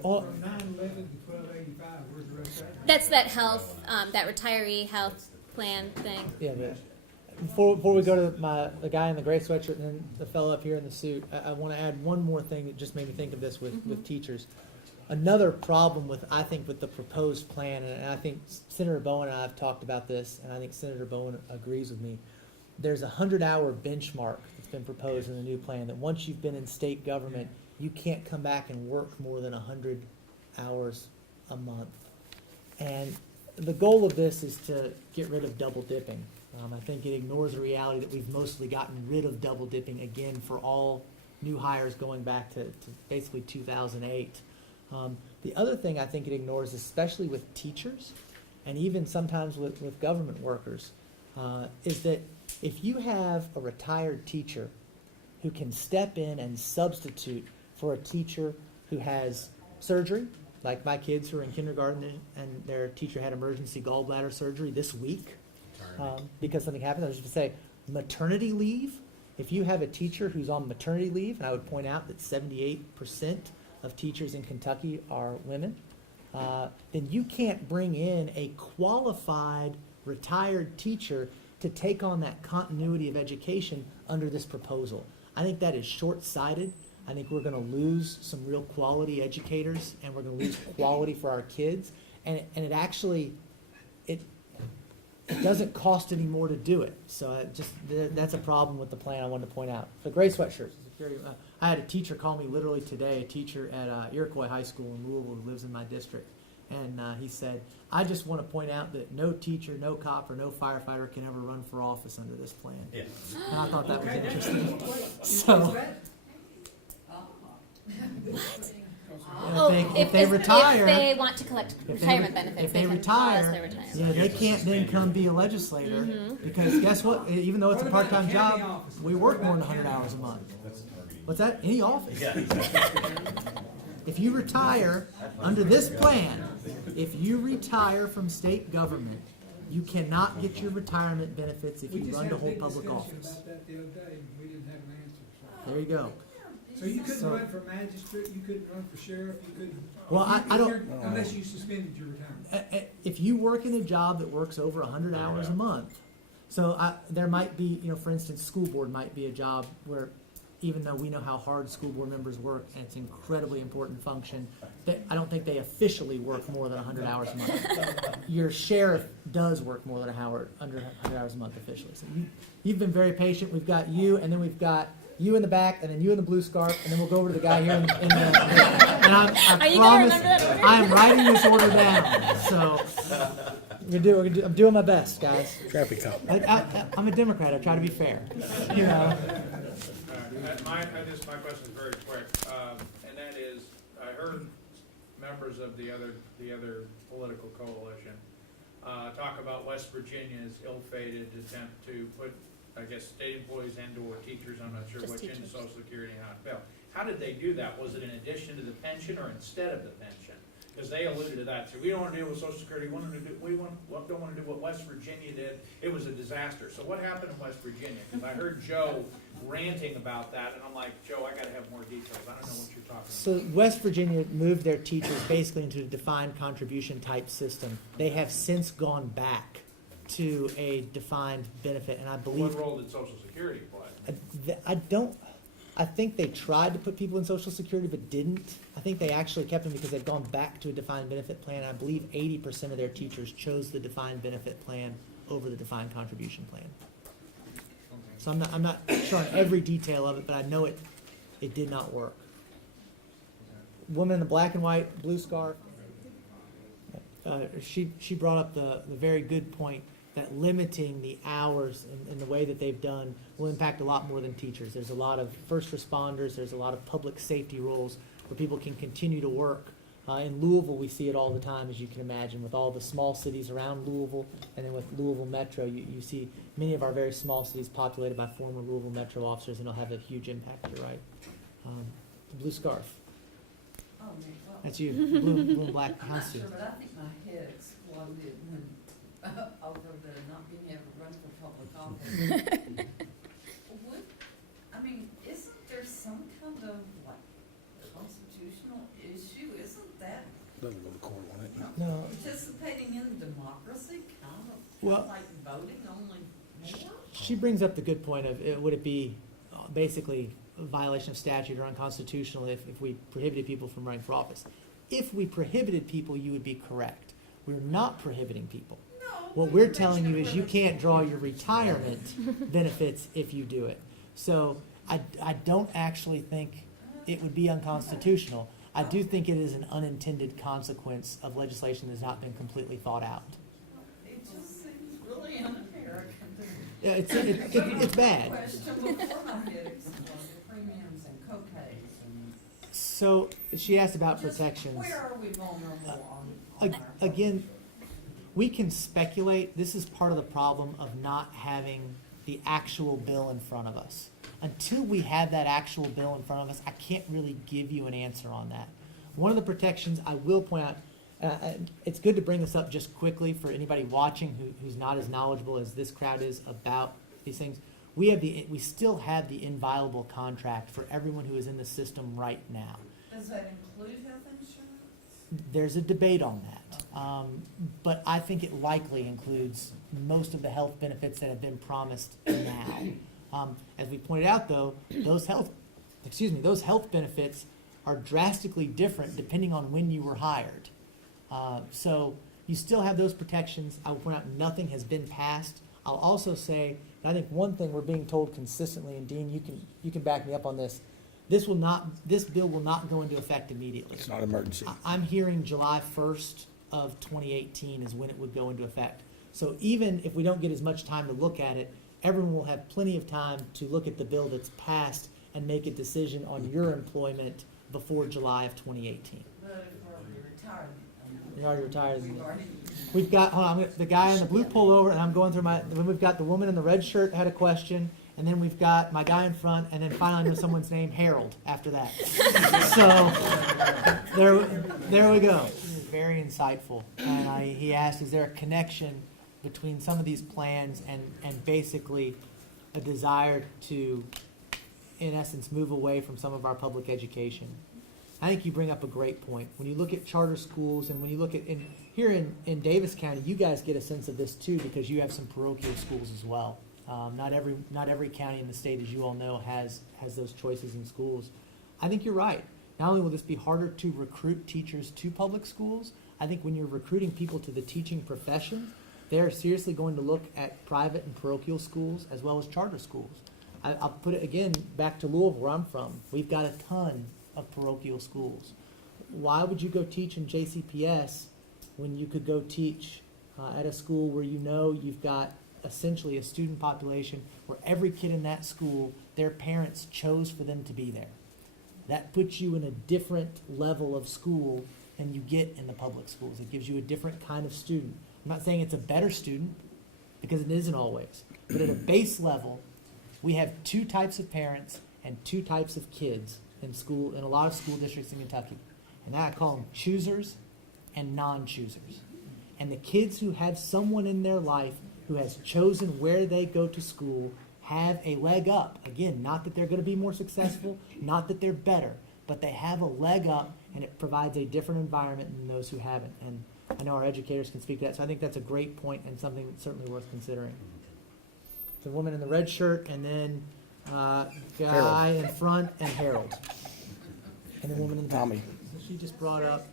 Oh. From 9/11 to 12/85, where's the rest of that? That's that health, that retiree health plan thing. yeah, but before we go to the guy in the gray sweatshirt and then the fellow up here in the suit, I want to add one more thing that just made me think of this with teachers. Another problem with the proposed plan, and I think Senator Bowen and I have talked about this, and I think Senator Bowen agrees with me. There's a 100-hour benchmark that's been proposed in the new plan that once you've been in state government, you can't come back and work more than 100 hours a month. And the goal of this is to get rid of double dipping. I think it ignores the reality that we've mostly gotten rid of double dipping again for all new hires going back to basically 2008. The other thing I think it ignores, especially with teachers and even sometimes with government workers, is that if you have a retired teacher who can step in and substitute for a teacher who has surgery, like my kids who are in kindergarten and their teacher had emergency gallbladder surgery this week because something happened. I was just going to say maternity leave. If you have a teacher who's on maternity leave, and I would point out that 78% of teachers in Kentucky are women, then you can't bring in a qualified retired teacher to take on that continuity of education under this proposal. I think that is short-sighted. I think we're going to lose some real quality educators, and we're going to lose quality for our kids. And it actually, it doesn't cost any more to do it. So that's a problem with the plan I wanted to point out. The gray sweatshirts. I had a teacher call me literally today, a teacher at Iroquois High School in Louisville who lives in my district. And he said, I just want to point out that no teacher, no cop, or no firefighter can ever run for office under this plan. Yeah. And I thought that was interesting. So, if they retire, if they want to collect retirement benefits, if they can retire, pause their retirement. yeah, they can't then come be a legislator because guess what? Even though it's a part-time job, we work more than 100 hours a month. What's that? Any office. If you retire under this plan, if you retire from state government, you cannot get your retirement benefits if you run to hold public office. About that the other day, and we didn't have an answer. There you go. So you couldn't run for magistrate, you couldn't run for sheriff, you couldn't. Well, I don't- Unless you suspended your retirement. If you work in a job that works over 100 hours a month, so there might be, for instance, school board might be a job where, even though we know how hard school board members work and it's an incredibly important function, I don't think they officially work more than 100 hours a month. Your sheriff does work more than under 100 hours a month officially. So you've been very patient. We've got you, and then we've got you in the back, and then you in the blue scarf, and then we'll go over to the guy here in the and I Are you gonna promise remember that order? I am writing this order down. So I'm doing my best, guys. Traffic cop. I'm a Democrat. I try to be fair. My question is very quick, and that is, I heard members of the other political coalition talk about West Virginia's ill-fated attempt to put I guess, state employees and/or teachers, I'm not sure Just which, into teachers. Social Security and how it fell. How did they do that? Was it in addition to the pension or instead of the pension? Because they alluded to that, so we don't want to deal with Social Security, we don't want to do what West Virginia did, it was a disaster. So what happened in West Virginia? Because I heard Joe ranting about that, and I'm like, Joe, I gotta have more details, I don't know what you're talking about. So West Virginia moved their teachers basically into a defined contribution type system. They have since gone back to a defined benefit, and I believe, What role did Social Security play? I think they tried to put people in Social Security but didn't. I think they actually kept them because they've gone back to a defined benefit plan. I believe 80% of their teachers chose the defined benefit plan over the defined contribution plan. So I'm not sure on every detail of it, but I know it did not work. Woman in the black and white, blue scarf, she brought up the very good point that limiting the hours in the way that they've done will impact a lot more than teachers. There's a lot of first responders, there's a lot of public safety roles where people can continue to work. In Louisville, we see it all the time, as you can imagine, with all the small cities around Louisville, and then with Louisville Metro, you see many of our very small cities populated by former Louisville Metro officers, and it'll have a huge impact, you're right. The blue scarf, Oh, man, well, that's you, blue and black I'm not costume. sure, but I think my head exploded when, over the not being able to run for public office. Isn't there some kind of, like, constitutional issue? Isn't that Doesn't go to court on it. No, participating in democracy, kind of Well- like voting only more? she brings up the good point of, would it be basically a violation of statute or unconstitutional if we prohibited people from running for office? If we prohibited people, you would be correct. We're not prohibiting people. No. What we're telling you is you can't draw your retirement benefits if you do it. So I don't actually think it would be unconstitutional. I do think it is an unintended consequence of legislation that has not been completely thought out. It just seems really un-American to me. Yeah, it's bad. Question before my head exploded, premiums and co-pays and. So she asked about Just protections. Where are we vulnerable on our? Again, we can speculate. This is part of the problem of not having the actual bill in front of us. Until we have that actual bill in front of us, I can't really give you an answer on that. One of the protections I will point out, it's good to bring this up just quickly for anybody watching who's not as knowledgeable as this crowd is about these things. We still have the inviolable contract for everyone who is in the system right now. Does that include health insurance? There's a debate on that, but I think it likely includes most of the health benefits that have been promised now. As we pointed out, though, those health benefits are drastically different depending on when you were hired. So you still have those protections. I will point out nothing has been passed. I'll also say, and I think one thing we're being told consistently, and Dean, you can back me up on this. This bill will not go into effect immediately. It's not emergency. I'm hearing July 1st of 2018 is when it would go into effect. So even if we don't get as much time to look at it, everyone will have plenty of time to look at the bill that's passed and make a decision on your employment before July of 2018. But if we're already retired. You're already retired. We've already. We've got, hold on, the guy in the blue pullover, and I'm going through then we've got the woman in the red shirt had a question, and then we've got my guy in front, and then finally I know someone's name, Harold, after that. So, there we go. Very insightful. And he asked, is there a connection between some of these plans and basically a desire to, in essence, move away from some of our public education? I think you bring up a great point. When you look at charter schools and when you look at, here in Davis County, you guys get a sense of this too because you have some parochial schools as well. Not every county in the state, as you all know, has those choices in schools. I think you're right. Not only will this be harder to recruit teachers to public schools, I think when you're recruiting people to the teaching profession, they're seriously going to look at private and parochial schools as well as charter schools. I'll put it again back to Louisville, where I'm from. We've got a ton of parochial schools. Why would you go teach in JCPS when you could go teach at a school where you know you've got essentially a student population where every kid in that school, their parents chose for them to be there? That puts you in a different level of school than you get in the public schools. It gives you a different kind of student. I'm not saying it's a better student, because it isn't always. But at a base level, We have two types of parents and two types of kids in school, in a lot of school districts in Kentucky. And I call them choosers and non-choosers. And the kids who have someone in their life who has chosen where they go to school have a leg up. Again, not that they're going to be more successful, not that they're better, but they have a leg up, and it provides a different environment than those who haven't. And I know our educators can speak to that, so I think that's a great point and something that's certainly worth considering. The woman in the red shirt, and then guy in front, and Harold. And the woman in the back. Tommy. So she just brought up,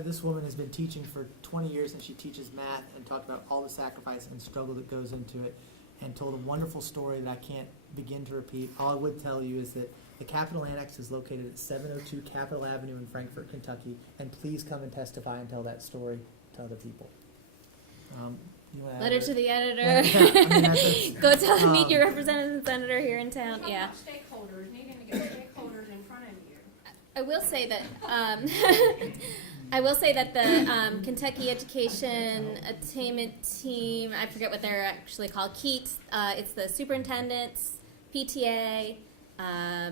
this woman has been teaching for 20 years, and she teaches math, and talked about all the sacrifice and struggle that goes into it, and told a wonderful story that I can't begin to repeat. All I would tell you is that the Capitol Annex is located at 702 Capitol Avenue in Frankfort, Kentucky, and please come and testify and tell that story to other people. You wanna add Letter that? to the Yeah, editor. I mean, that's- Go tell meet your representative and senator here in town. Talk Yeah. about stakeholders, needing to get stakeholders in front of you. I will say that I will say that the Kentucky Education Attainment Team, I forget what they're actually called, KEAT, it's the superintendents, PTA,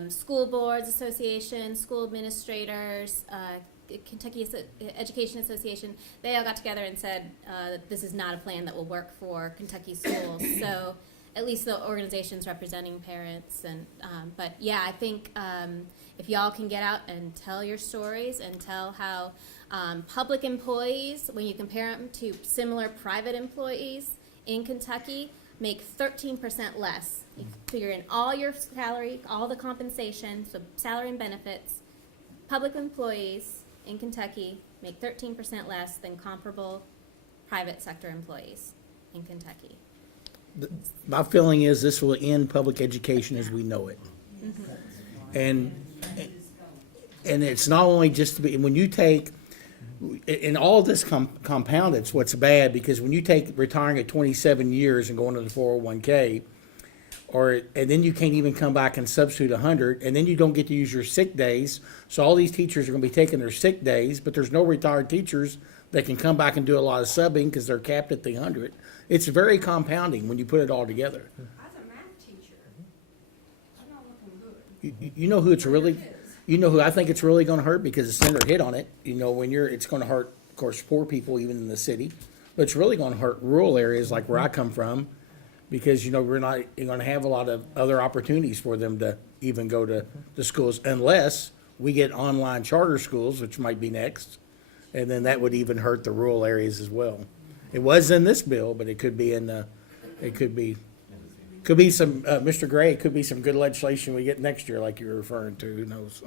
school boards association, school administrators, Kentucky Education Association. They all got together and said that this is not a plan that will work for Kentucky schools. So at least the organizations representing parents, and but yeah, I think if y'all can get out and tell your stories and tell how public employees, when you compare them to similar private employees in Kentucky, make 13% less. You figure in all your salary, all the compensation, so salary and benefits, public employees in Kentucky make 13% less than comparable private sector employees in Kentucky. My feeling is this will end public education as we know it. And it's not only just to be, when you take, in all this compound, it's what's bad, because when you take retiring at 27 years and going to the 401k, and then you can't even come back and substitute 100, and then you don't get to use your sick days. So all these teachers are going to be taking their sick days, but there's no retired teachers that can come back and do a lot of subbing because they're capped at the 100. It's very compounding when you put it all together. As a math teacher, I'm not looking good. You know who it's really, It is. you know who I think it's really going to hurt, because the senator hit on it. You know, when it's going to hurt, of course, poor people even in the city, but it's really going to hurt rural areas like where I come from, because, you know, we're not going to have a lot of other opportunities for them to even go to the schools, unless we get online charter schools, which might be next, and then that would even hurt the rural areas as well. It was in this bill, but it could be in the, it could be some, Mr. Gray, it could be some good legislation we get next year, like you were referring to, who knows?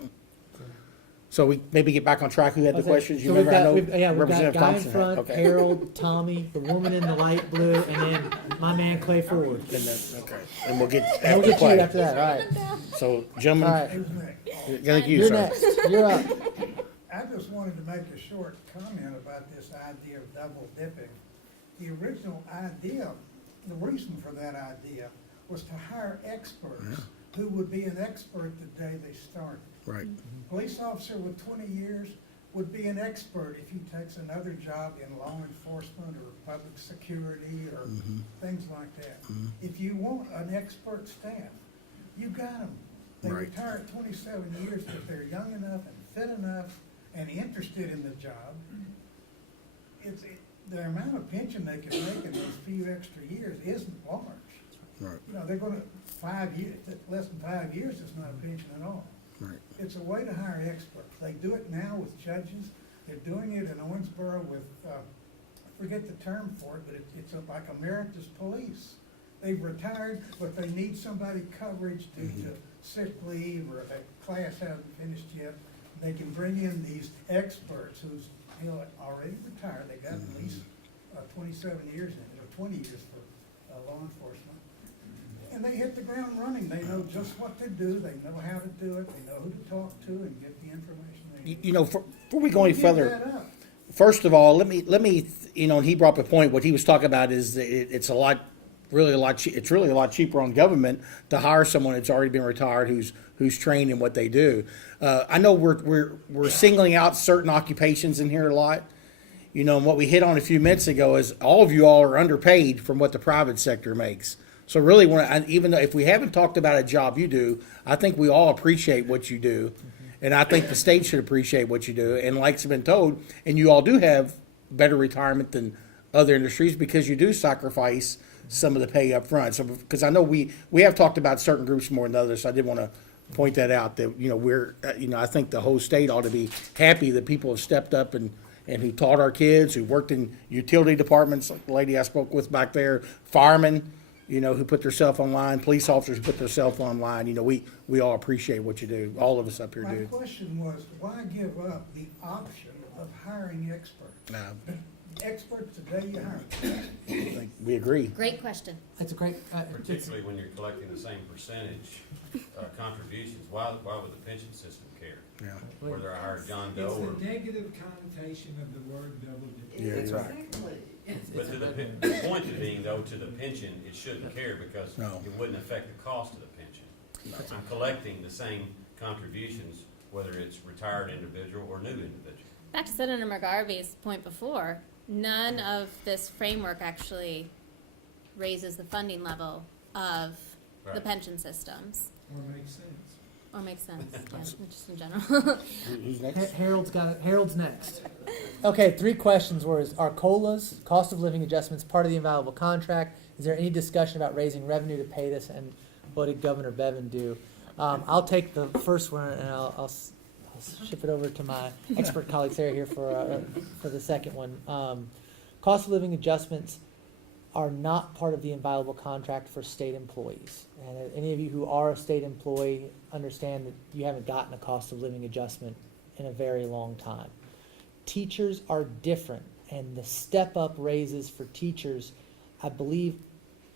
So we maybe get back on track. Who had the Okay, questions? You so we've remember? I know got, we've got Representative guy in Thompson had- front, okay. Harold, Tommy, the woman in the light blue, and then my man Clay Ford. And then, okay, and we'll get And we'll after get you Clay. after that, all right. So, All gentlemen, right, thank you, you're sir. next, you're up. I just wanted to make a short comment about this idea of double dipping. The original idea, the reason for that idea was to hire experts who would be an expert the day they started. Right. Police officer with 20 years would be an expert if he takes another job in law enforcement or public security or things like that. If you want an expert staff, you got them. They Right. retire at 27 years if they're young enough and fit enough and interested in the job. The amount of pension they can make in those few extra years isn't large. Right. You know, they're gonna, 5 years, less than 5 years is not a pension at all. Right. It's a way to hire experts. They do it now with judges. They're doing it in Owensboro with, I forget the term for it, but it's like emeritus police. They've retired, but they need somebody coverage due to sick leave, or if a class hasn't finished yet. They can bring in these experts who's, you know, already retired. They got at least 27 years in it, or 20 years for law enforcement. And they hit the ground running. They know just what to do. They know how to do it. They know who to talk to and get the information they need. You know, before we go any Give further, that up. first of all, let me, you know, and he brought up a point. What he was talking about is that it's a lot cheaper on government to hire someone that's already been retired who's trained in what they do. I know we're singling out certain occupations in here a lot. You know, and what we hit on a few minutes ago is all of you all are underpaid from what the private sector makes. So really, even though if we haven't talked about a job you do, I think we all appreciate what you do, and I think the state should appreciate what you do. And like's been told, and you all do have better retirement than other industries because you do sacrifice some of the pay up front. So because I know we have talked about certain groups more than others, so I did want to point that out that we're I think the whole state ought to be happy that people have stepped up and who taught our kids, who worked in utility departments, like the lady I spoke with back there, firemen, who put themselves online, police officers who put themselves online. We all appreciate what you do. All of us up here My do. question was, why give up the option of hiring experts? Experts today, you hire them. I think we agree. Great question. That's a great, Particularly when you're collecting the same percentage contributions, why would the pension system care? Yeah. Whether I hire John Doe It's or, the negative connotation of the word double dipping. Yeah, Exactly. but to the point of being though, to the pension, it shouldn't care because No. it wouldn't affect the cost of the pension. I'm collecting the same contributions, whether it's retired individual or new individual. Back to Senator McGarvey's point before, none of this framework actually raises the funding level of the Right. pension systems, Or makes sense. or makes sense, yeah, just in general. Who's next? Harold's got it. Harold's next. Okay, 3 questions were, are COLAs, cost of living adjustments, part of the invaluable contract? Is there any discussion about raising revenue to pay this, and what did Governor Bevin do? I'll take the first one, and I'll ship it over to my expert colleague Sarah here for the second one. Cost of living adjustments are not part of the inviolable contract for state employees. And any of you who are a state employee understand that you haven't gotten a cost of living adjustment in a very long time. Teachers are different, and the step-up raises for teachers, I believe,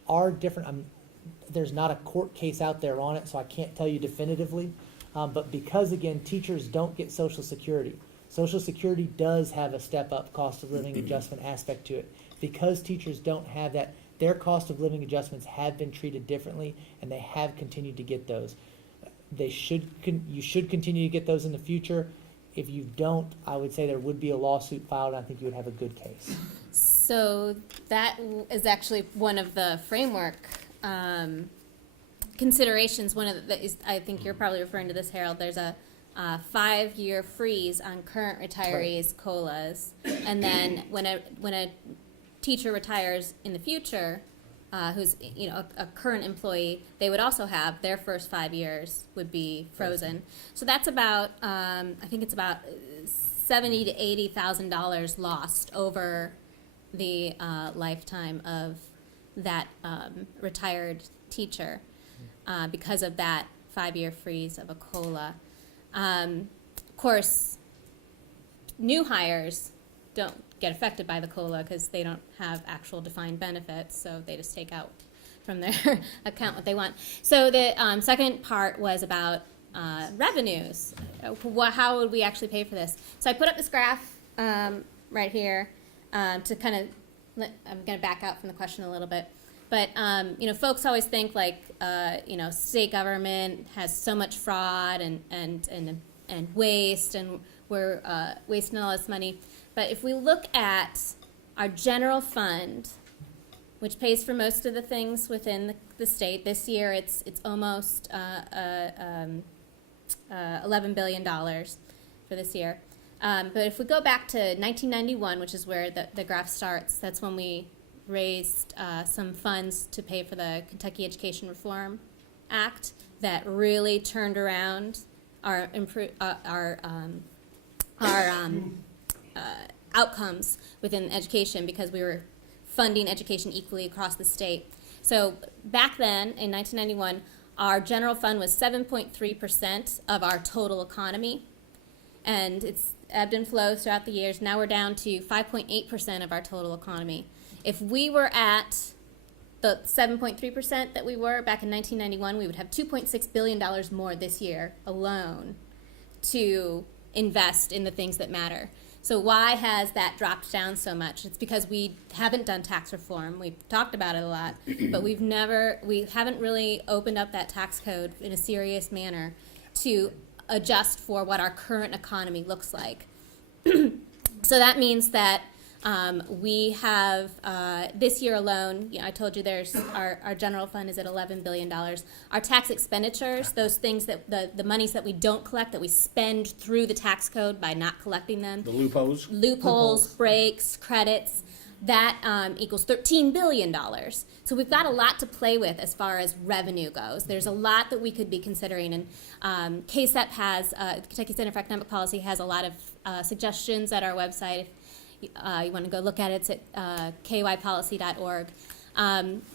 are different. There's not a court case out there on it, so I can't tell you definitively. But because, again, teachers don't get Social Security. Social Security does have a step-up cost of living adjustment aspect to it. Because teachers don't have that, their cost of living adjustments have been treated differently, and they have continued to get those. You should continue to get those in the future. If you don't, I would say there would be a lawsuit filed, and I think you would have a good case. So that is actually one of the framework considerations. One of the I think you're probably referring to this, Harold. There's a 5-year freeze on current retirees' COLAs, and then when a teacher retires in the future, who's a current employee, they would also have their first 5 years would be frozen. So that's about I think it's about $70,000 to $80,000 lost over the lifetime of that retired teacher because of that 5-year freeze of a COLA. Of course, new hires don't get affected by the COLA because they don't have actual defined benefits, so they just take out from their account what they want. So the second part was about revenues. How would we actually pay for this? So I put up this graph right here to kind of, I'm going to back out from the question a little bit. But, folks always think like, state government has so much fraud and waste, and we're wasting all this money. But if we look at our general fund, which pays for most of the things within the state, this year it's almost $11 billion for this year. But if we go back to 1991, which is where the graph starts, that's when we raised some funds to pay for the Kentucky Education Reform Act that really turned around our outcomes within education, because we were funding education equally across the state. So back then, in 1991, our general fund was 7.3% of our total economy, and it's ebbed and flowed throughout the years. Now we're down to 5.8% of our total economy. If we were at the 7.3% that we were back in 1991, we would have $2.6 billion more this year alone to invest in the things that matter. So why has that dropped down so much? It's because we haven't done tax reform. We've talked about it a lot, but we haven't really opened up that tax code in a serious manner to adjust for what our current economy looks like. So that means that We have, this year alone, I told you there's, our general fund is at $11 billion. Our tax expenditures, those things that, the monies that we don't collect, that we spend through the tax code by not collecting them. The loopholes. Breaks, credits, that equals $13 billion. So we've got a lot to play with as far as revenue goes. There's a lot that we could be considering, and KCEP has, the Kentucky Center for Economic Policy has a lot of suggestions at our website. If you want to go look at it, it's at kypolicy.org.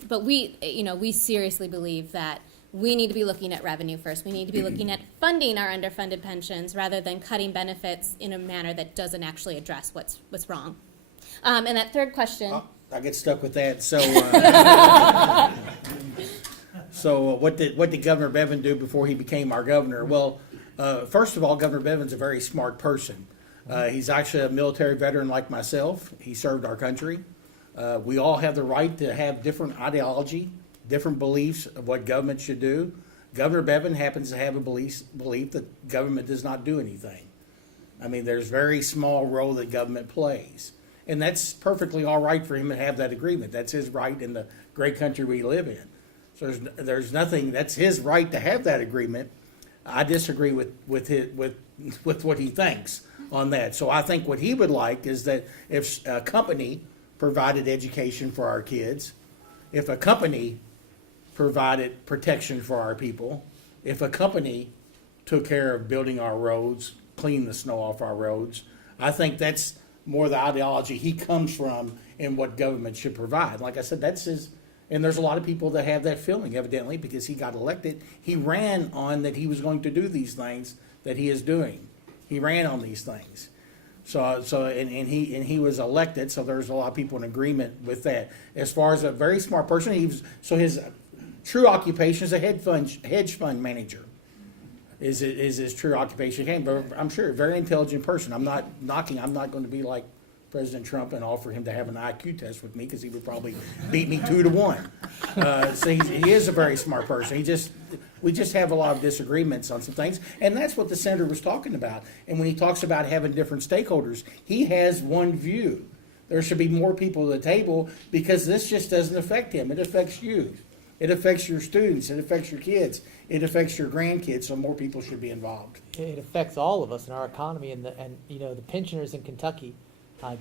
But we seriously believe that we need to be looking at revenue first. We need to be looking at funding our underfunded pensions rather than cutting benefits in a manner that doesn't actually address what's wrong. And that third question. I get stuck with that. So, what did Governor Bevin do before he became our governor? Well, first of all, Governor Bevin's a very smart person. He's actually a military veteran like myself. He served our country. We all have the right to have different ideology, different beliefs of what government should do. Governor Bevin happens to have a belief that government does not do anything. I mean, there's very small role that government plays. And that's perfectly all right for him to have that agreement. That's his right in the great country we live in. So there's nothing, that's his right to have that agreement. I disagree with what he thinks on that. So I think what he would like is that if a company provided education for our kids, if a company provided protection for our people, if a company took care of building our roads, clean the snow off our roads, I think that's more the ideology he comes from and what government should provide. Like I said, that's his, and there's a lot of people that have that feeling, evidently, because he got elected. He ran on that he was going to do these things that he is doing. He ran on these things. And he was elected, so there's a lot of people in agreement with that. As far as a very smart person, his true occupation is a hedge fund manager. Is his true occupation. But I'm sure a very intelligent person. I'm not going to be like President Trump and offer him to have an IQ test with me, because he would probably beat me 2-1. So he is a very smart person. We just have a lot of disagreements on some things, and that's what the senator was talking about. And when he talks about having different stakeholders, he has one view. There should be more people at the table, because this just doesn't affect him. It affects you. It affects your students. It affects your kids. It affects your grandkids. So more people should be involved. It affects all of us in our economy, and the pensioners in Kentucky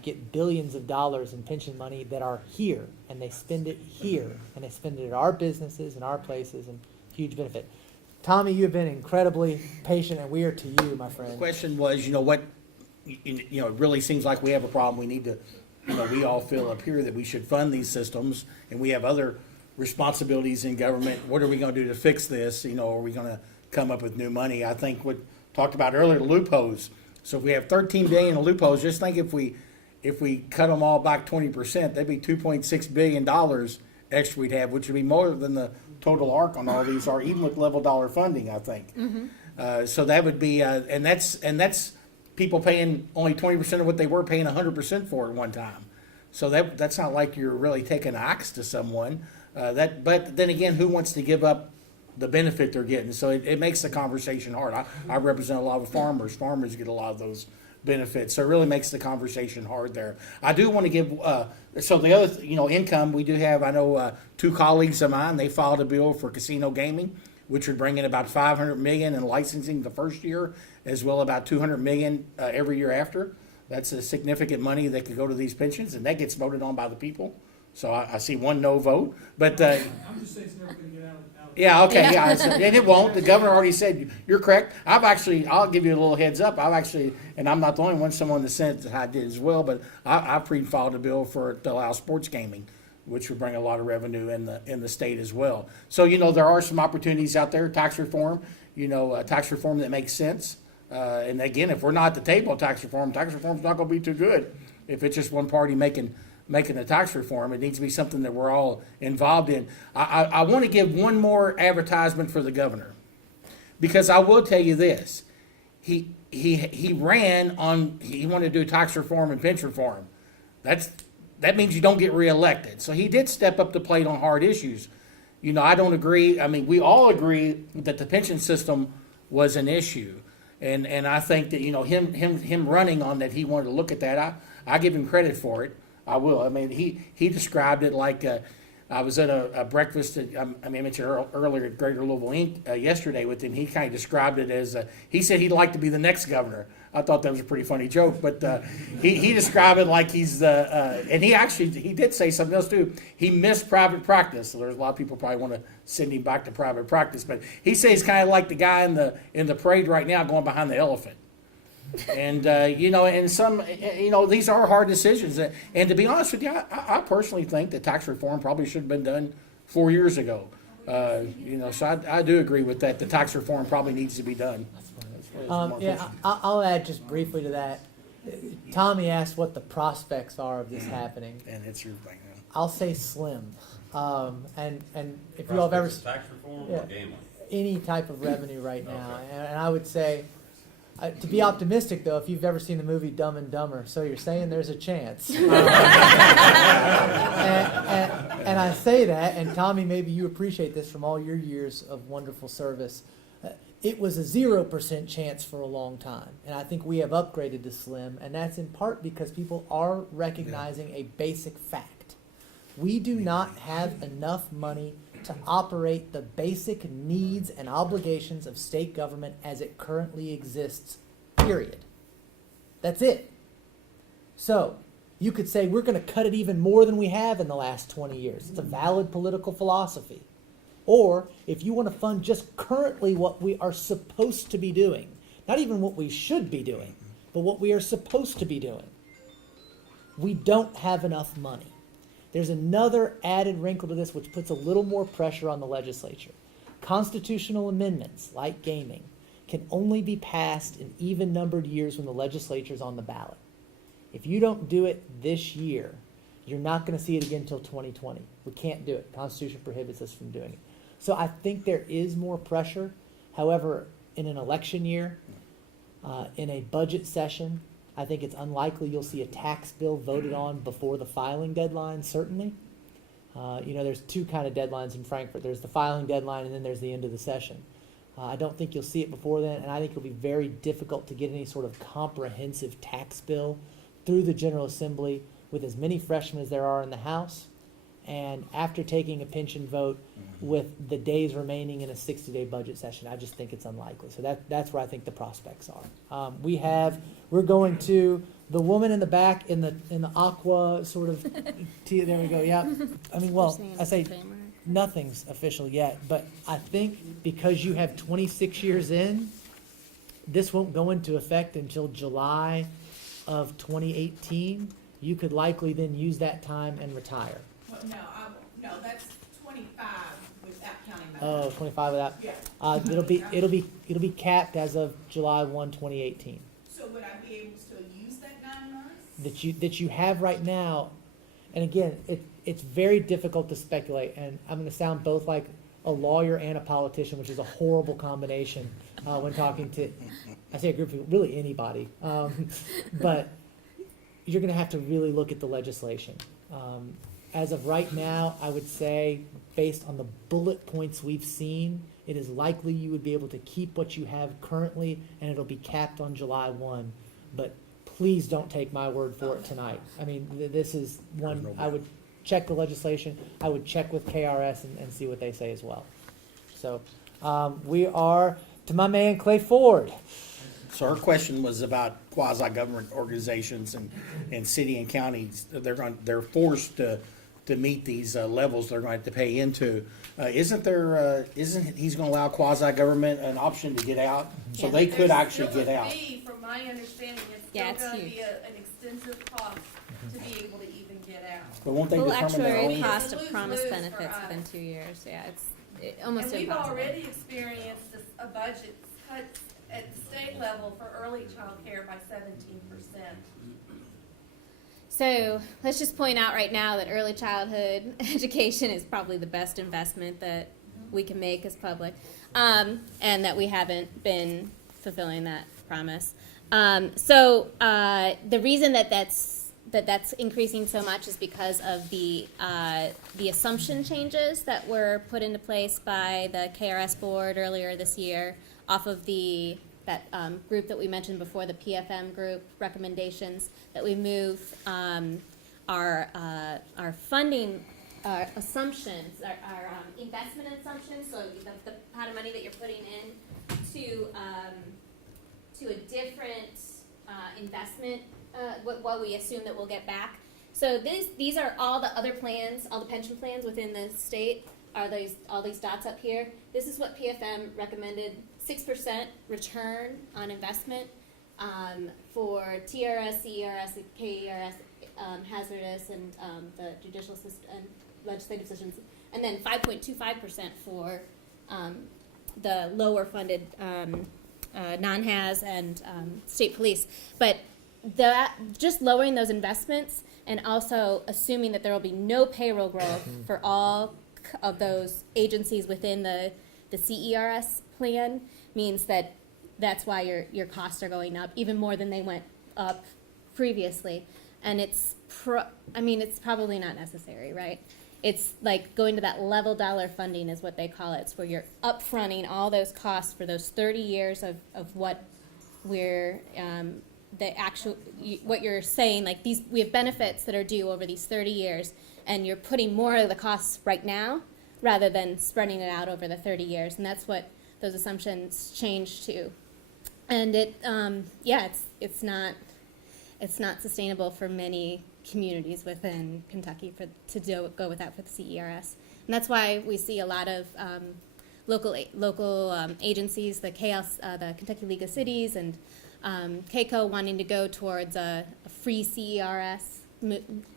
get billions of dollars in pension money that are here, and they spend it here, and they spend it at our businesses and our places, and huge benefit. Tommy, you have been incredibly patient, and we are to you, my friend. The question was, it really seems like we have a problem. We need to, we all feel up here that we should fund these systems, and we have other responsibilities in government. What are we going to do to fix this? Are we going to come up with new money? I think what talked about earlier, loopholes. So if we have 13 billion in loopholes, just think if we cut them all back 20%, that'd be $2.6 billion extra we'd have, which would be more than the total arc on all these are, even with level dollar funding, I think. Mm-hmm. So that would be, and that's people paying only 20% of what they were paying 100% for at one time. So that's not like you're really taking an axe to someone. But then again, who wants to give up the benefit they're getting? So it makes the conversation hard. I represent a lot of farmers. Farmers get a lot of those benefits, so it really makes the conversation hard there. I do want to give. So the other, income we do have. I know 2 colleagues of mine. They filed a bill for casino gaming, which would bring in about $500 million in licensing the first year, as well about $200 million every year after. That's a significant money that could go to these pensions, and that gets voted on by the people. So I see one no vote, but I'm just saying it's never going to get out. Yeah, okay, yeah, and it won't. The governor already said you're correct. I'll give you a little heads up. And I'm not the only one. Someone in the Senate that I did as well. But I pre-filed a bill to allow sports gaming, which would bring a lot of revenue in the state as well. So there are some opportunities out there. Tax reform, tax reform that makes sense. And again, if we're not at the table of tax reform's not going to be too good if it's just one party making the tax reform. It needs to be something that we're all involved in. I want to give one more advertisement for the governor, because I will tell you this. He ran on, he wanted to do tax reform and pension reform. That means you don't get reelected. So he did step up the plate on hard issues. I don't agree. I mean, we all agree that the pension system was an issue. And I think that, him running on that, he wanted to look at that. I give him credit for it. I will. I mean, he described it like, I was at a breakfast, I mentioned earlier at Greater Louisville Inc. Yesterday with him. He kind of described it as, he said he'd like to be the next governor. I thought that was a pretty funny joke, but he described it like he's and he did say something else too. He missed private practice, so there's a lot of people probably want to send him back to private practice. But he says he's kind of like the guy in the parade right now going behind the elephant. And and some, these are hard decisions. And to be honest with you, I personally think that tax reform probably should have been done 4 years ago. So I do agree with that. The tax reform probably needs to be done. I'll add just briefly to that. Tommy asked what the prospects are of this happening. And it's your thing. I'll say slim. And if you all have ever Prospects of tax reform or gambling? any type of revenue right now, and I would say, to be optimistic though, if you've ever seen the movie Dumb and Dumber, so you're saying there's a chance. And I say that, and Tommy, maybe you appreciate this from all your years of wonderful service. It was a 0% chance for a long time, and I think we have upgraded to slim, and that's in part because people are recognizing a basic fact. We do not have enough money to operate the basic needs and obligations of state government as it currently exists, period. That's it. So, you could say we're going to cut it even more than we have in the last 20 years. It's a valid political philosophy. Or, if you want to fund just currently what we are supposed to be doing, not even what we should be doing, but what we are supposed to be doing, we don't have enough money. There's another added wrinkle to this which puts a little more pressure on the legislature. Constitutional amendments, like gaming, can only be passed in even-numbered years when the legislature is on the ballot. If you don't do it this year, you're not going to see it again until 2020. We can't do it. The Constitution prohibits us from doing it. So I think there is more pressure. However, in an election year, in a budget session, I think it's unlikely you'll see a tax bill voted on before the filing deadline, certainly. There's two kind of deadlines in Frankfurt. There's the filing deadline and then there's the end of the session. I don't think you'll see it before then, and I think it'll be very difficult to get any sort of comprehensive tax bill through the General Assembly with as many freshmen as there are in the House, and after taking a pension vote with the days remaining in a 60-day budget session. I just think it's unlikely. So that's where I think the prospects are. We're going to the woman in the back in the aqua sort of tea. There we go. Yeah. I mean, well, I say nothing's official yet, but I think because you have 26 years in, this won't go into effect until July of 2018. You could likely then use that time and retire. Well, no, that's 25 without counting my. Oh, 25 without. Yeah. It'll be capped as of July 1, 2018. So would I be able to still use that 9 months? That you have right now, and again, it's very difficult to speculate, and I'm going to sound both like a lawyer and a politician, which is a horrible combination when talking to, I say a group of people, really anybody, but you're going to have to really look at the legislation. As of right now, I would say, based on the bullet points we've seen, it is likely you would be able to keep what you have currently, and it'll be capped on July 1. But please don't take my word for it tonight. I mean, this is one, I would check the legislation. I would check with KRS and see what they say as well. So we are to my man, Clay Ford. So her question was about quasi-government organizations and city and counties. They're forced to meet these levels they're going to have to pay into. Isn't he's going to allow quasi-government an option to get out? So Yeah. they could There's actually still get a out. fee, from my understanding, it's Yeah, still it's gonna be huge. an extensive cost to be able to even get out. But won't they Full determine their actuary own? cost It's a of promised lose-lose for benefits us. within 2 years. Yeah, it's almost And we've impossible. already experienced a budget cuts at the state level for early child care by 17%. So let's just point out right now that early childhood education is probably the best investment that we can make as public, and that we haven't been fulfilling that promise. So the reason that's increasing so much is because of the assumption changes that were put into place by the KRS board earlier this year, off of that group that we mentioned before, the PFM group recommendations, that we move our funding, our assumptions, our investment assumptions, so the pot of money that you're putting in to a different investment, what we assume that we'll get back. So these are all the other plans, all the pension plans within the state, are all these dots up here. This is what PFM recommended, 6% return on investment for TRS, CERS, KERS, hazardous, and the judicial system and legislative systems, and then 5.25% for the lower funded non-haz and state police. But just lowering those investments and also assuming that there will be no payroll growth for all of those agencies within the CERS plan means that that's why your costs are going up even more than they went up previously. And it's probably not necessary, right? It's like going to that level dollar funding is what they call it. It's where you're upfronting all those costs for those 30 years of what we're, what you're saying, like we have benefits that are due over these 30 years, and you're putting more of the costs right now rather than spreading it out over the 30 years. And that's what those assumptions change to. And it's not sustainable for many communities within Kentucky to go with that for the CERS. And that's why we see a lot of local agencies, the Kentucky League of Cities and KCO wanting to go towards a free CERS,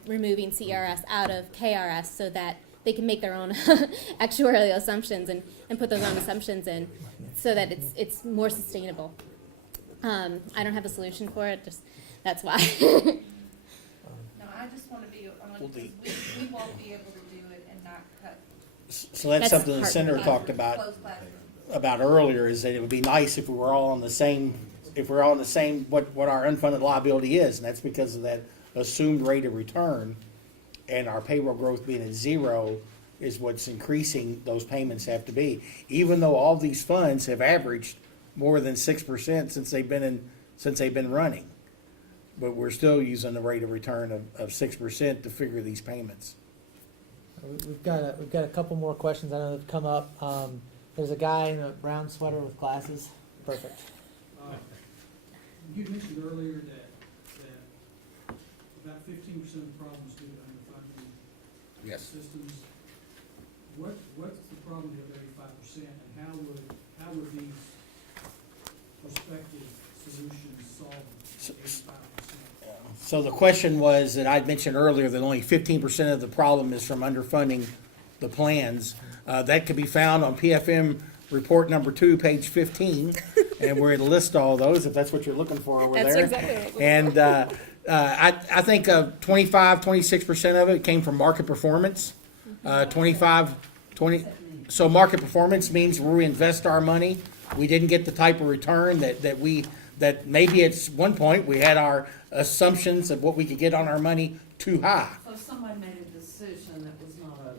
removing CERS out of KRS so that they can make their own actuarial assumptions and put those own assumptions in so that it's more sustainable. I don't have a solution for it, just that's why. No, I just want to be honest, because we won't be able to do it and not cut. So that's something the senator talked about earlier, is that it would be nice if we were all on the same, what our unfunded liability is, and that's because of that assumed rate of return, and our payroll growth being at 0 is what's increasing those payments have to be. Even though all these funds have averaged more than 6% since they've been running, but we're still using the rate of return of 6% to figure these payments. We've got a couple more questions I know that have come up. There's a guy in a brown sweater with glasses. Perfect. You mentioned earlier that about 15% of the problems due to underfunding Yes. systems. What's the problem with 85%, and how would these prospective solutions solve the 85%? So the question was that I'd mentioned earlier that only 15% of the problem is from underfunding the plans. That could be found on PFM report number 2, page 15, and we're going to list all those if that's what you're looking for over That's there. exactly what we're And I think 26% of it came from market performance. 20. So market performance means where we invest our money, we didn't get the type of return that maybe at one point we had our assumptions of what we could get on our money too high. So somebody made a decision that was not a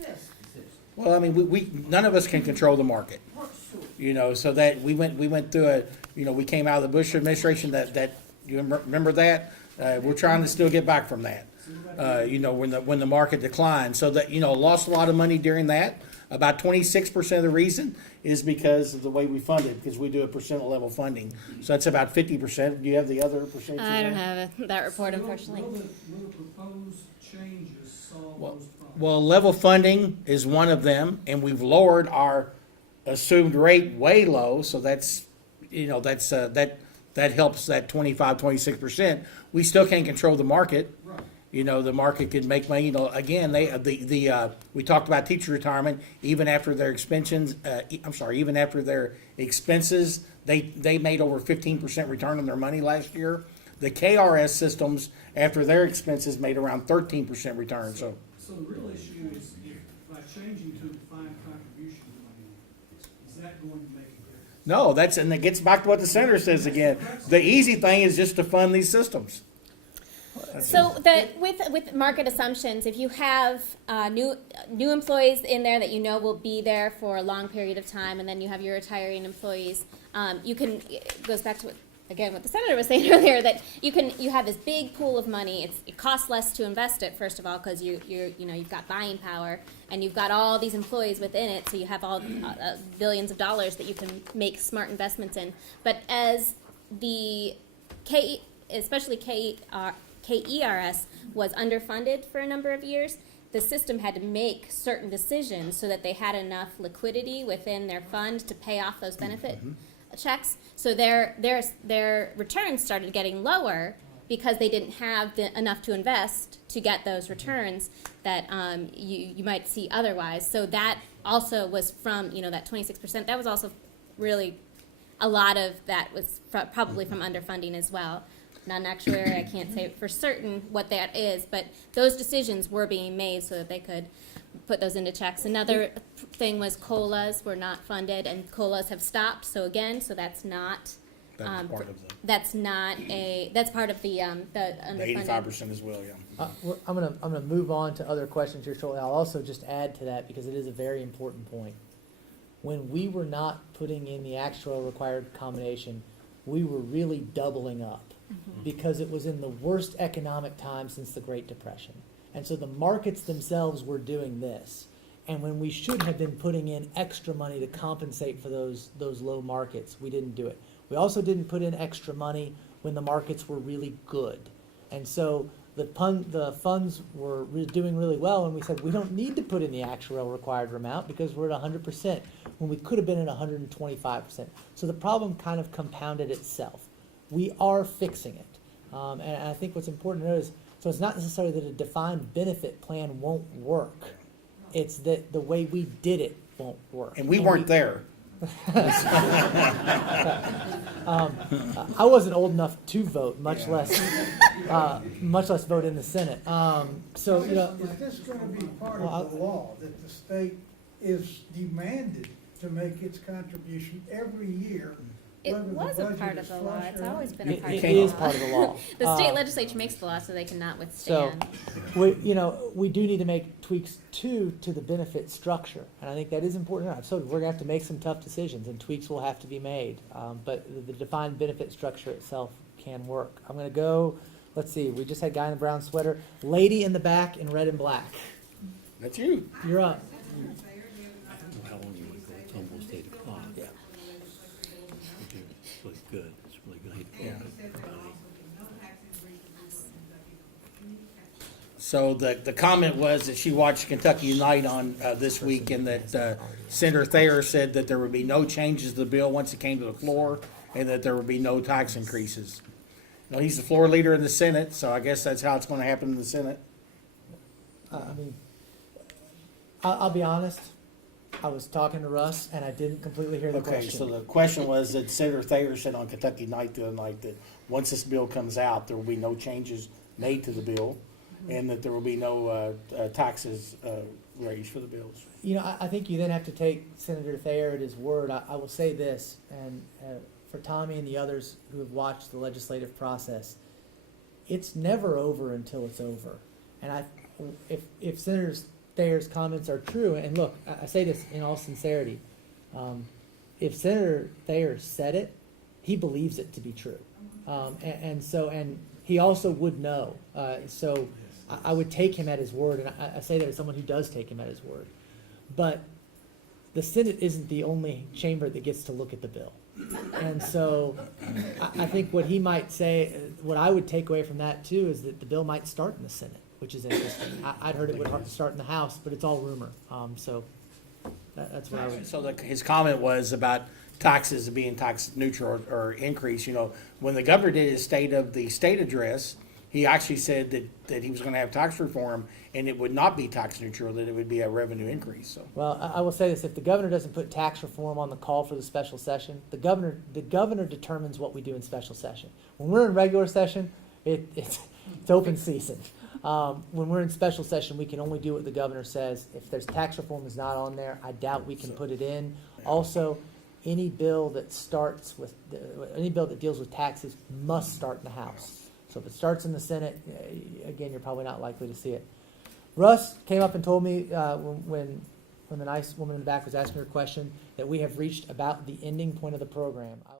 best decision. Well, I mean, we none of us can control the market, Well, sure. so that we went through we came out of the Bush administration that you remember that? We're trying to still get back from that. When the market declined, so that, lost a lot of money during that. About 26% of the reason is because of the way we funded, because we do a percent level funding. So that's about 50%. Do you have the other percentage? I don't have that report, So unfortunately. Will the proposed changes solve those problems? Well, level funding is one of them, and we've lowered our assumed rate way low, so that helps that 26%. We still can't control the market. Right. The market could make money. Again, we talked about teacher retirement. Even after their expenses, they made over 15% return on their money last year. The KRS systems, after their expenses, made around 13% return. So So the real issue is if by changing to a defined contribution plan, is that going to make a difference? no, and it gets back to what the senator says again. The easy thing is just to fund these systems. So with market assumptions, if you have new employees in there that will be there for a long period of time, and then you have your retiring employees, it goes back to what again, what the senator was saying earlier, that you have this big pool of money. It costs less to invest it, first of all, because you've got buying power, and you've got all these employees within it, so you have all billions of dollars that you can make smart investments in. But as the especially KERS was underfunded for a number of years, the system had to make certain decisions so that they had enough liquidity within their fund to pay off those benefit checks. So their returns started getting lower because they didn't have enough to invest to get those returns that you might see otherwise. So that also was from, that 26%. That was also really a lot of that was probably from underfunding as well. Not an actuary, I can't say for certain what that is, but those decisions were being made so that they could put those into checks. Another thing was COLAs were not funded, and COLAs have stopped. So again, that's not That's part of the that's part of the underfunded. 85% as well, yeah. I'm gonna move on to other questions here shortly. I'll also just add to that because it is a very important point. When we were not putting in the actual required combination, we were really doubling up because it was in the worst economic time since the Great Depression. And so the markets themselves were doing this. And when we should have been putting in extra money to compensate for those low markets, we didn't do it. We also didn't put in extra money when the markets were really good. And so the funds were doing really well, and we said we don't need to put in the actual required amount because we're at 100% when we could have been at 125%. So the problem kind of compounded itself. We are fixing it. And I think what's important to note is, so it's not necessarily that a defined benefit plan won't work. It's that the way we did it won't work. And we weren't there. I wasn't old enough to vote, much less vote in the Senate. So Is this gonna be part of the law that the state is demanded to make its contribution every year? It whether the was a budget part is of the law. flush It's or not? always been a part of it the law. is part of the law. The state legislature makes the law so they cannot So, withstand. we do need to make tweaks to the benefit structure, and I think that is important. So we're gonna have to make some tough decisions, and tweaks will have to be made. But the defined benefit structure itself can work. I'm gonna go. Let's see. We just had guy in the brown sweater, lady in the back in red and black. That's you. You're up. How long you want to go? It's almost 8 o'clock. Yeah. It's really good. It's really good. Yeah. Everybody. So the comment was that she watched Kentucky Unite on this week, and that Senator Thayer said that there would be no changes to the bill once it came to the floor, and that there would be no tax increases. Now, he's the floor leader in the Senate, so I guess that's how it's going to happen in the Senate. I'll be honest. I was talking to Russ, and I didn't completely hear the Okay, question. so the question was that Senator Thayer said on Kentucky Night the other night that once this bill comes out, there will be no changes made to the bill, and that there will be no taxes raised for the bills. I think you then have to take Senator Thayer at his word. I will say this, and for Tommy and the others who have watched the legislative process, it's never over until it's over. And if Senator Thayer's comments are true, and look, I say this in all sincerity, if Senator Thayer said it, he believes it to be true, and he also would know. So I would take him at his word, and I say that as someone who does take him at his word. But the Senate isn't the only chamber that gets to look at the bill. And so I think what he might say, what I would take away from that too, is that the bill might start in the Senate, which is interesting. I'd heard it would start in the House, but it's all rumor. So that's what I would. So his comment was about taxes being tax neutral or increase. When the governor did his State of the State address, he actually said that he was going to have tax reform, and it would not be tax neutral, that it would be a revenue increase. So. Well, I will say this: if the governor doesn't put tax reform on the call for the special session, the governor determines what we do in special session. When we're in regular session, it's open season. When we're in special session, we can only do what the governor says. If there's tax reform is not on there, I doubt we can put it in. Also, any bill that deals with taxes must start in the House. So if it starts in the Senate, again, you're probably not likely to see it. Russ came up and told me when the nice woman in the back was asking her question that we have reached about the ending point of the program.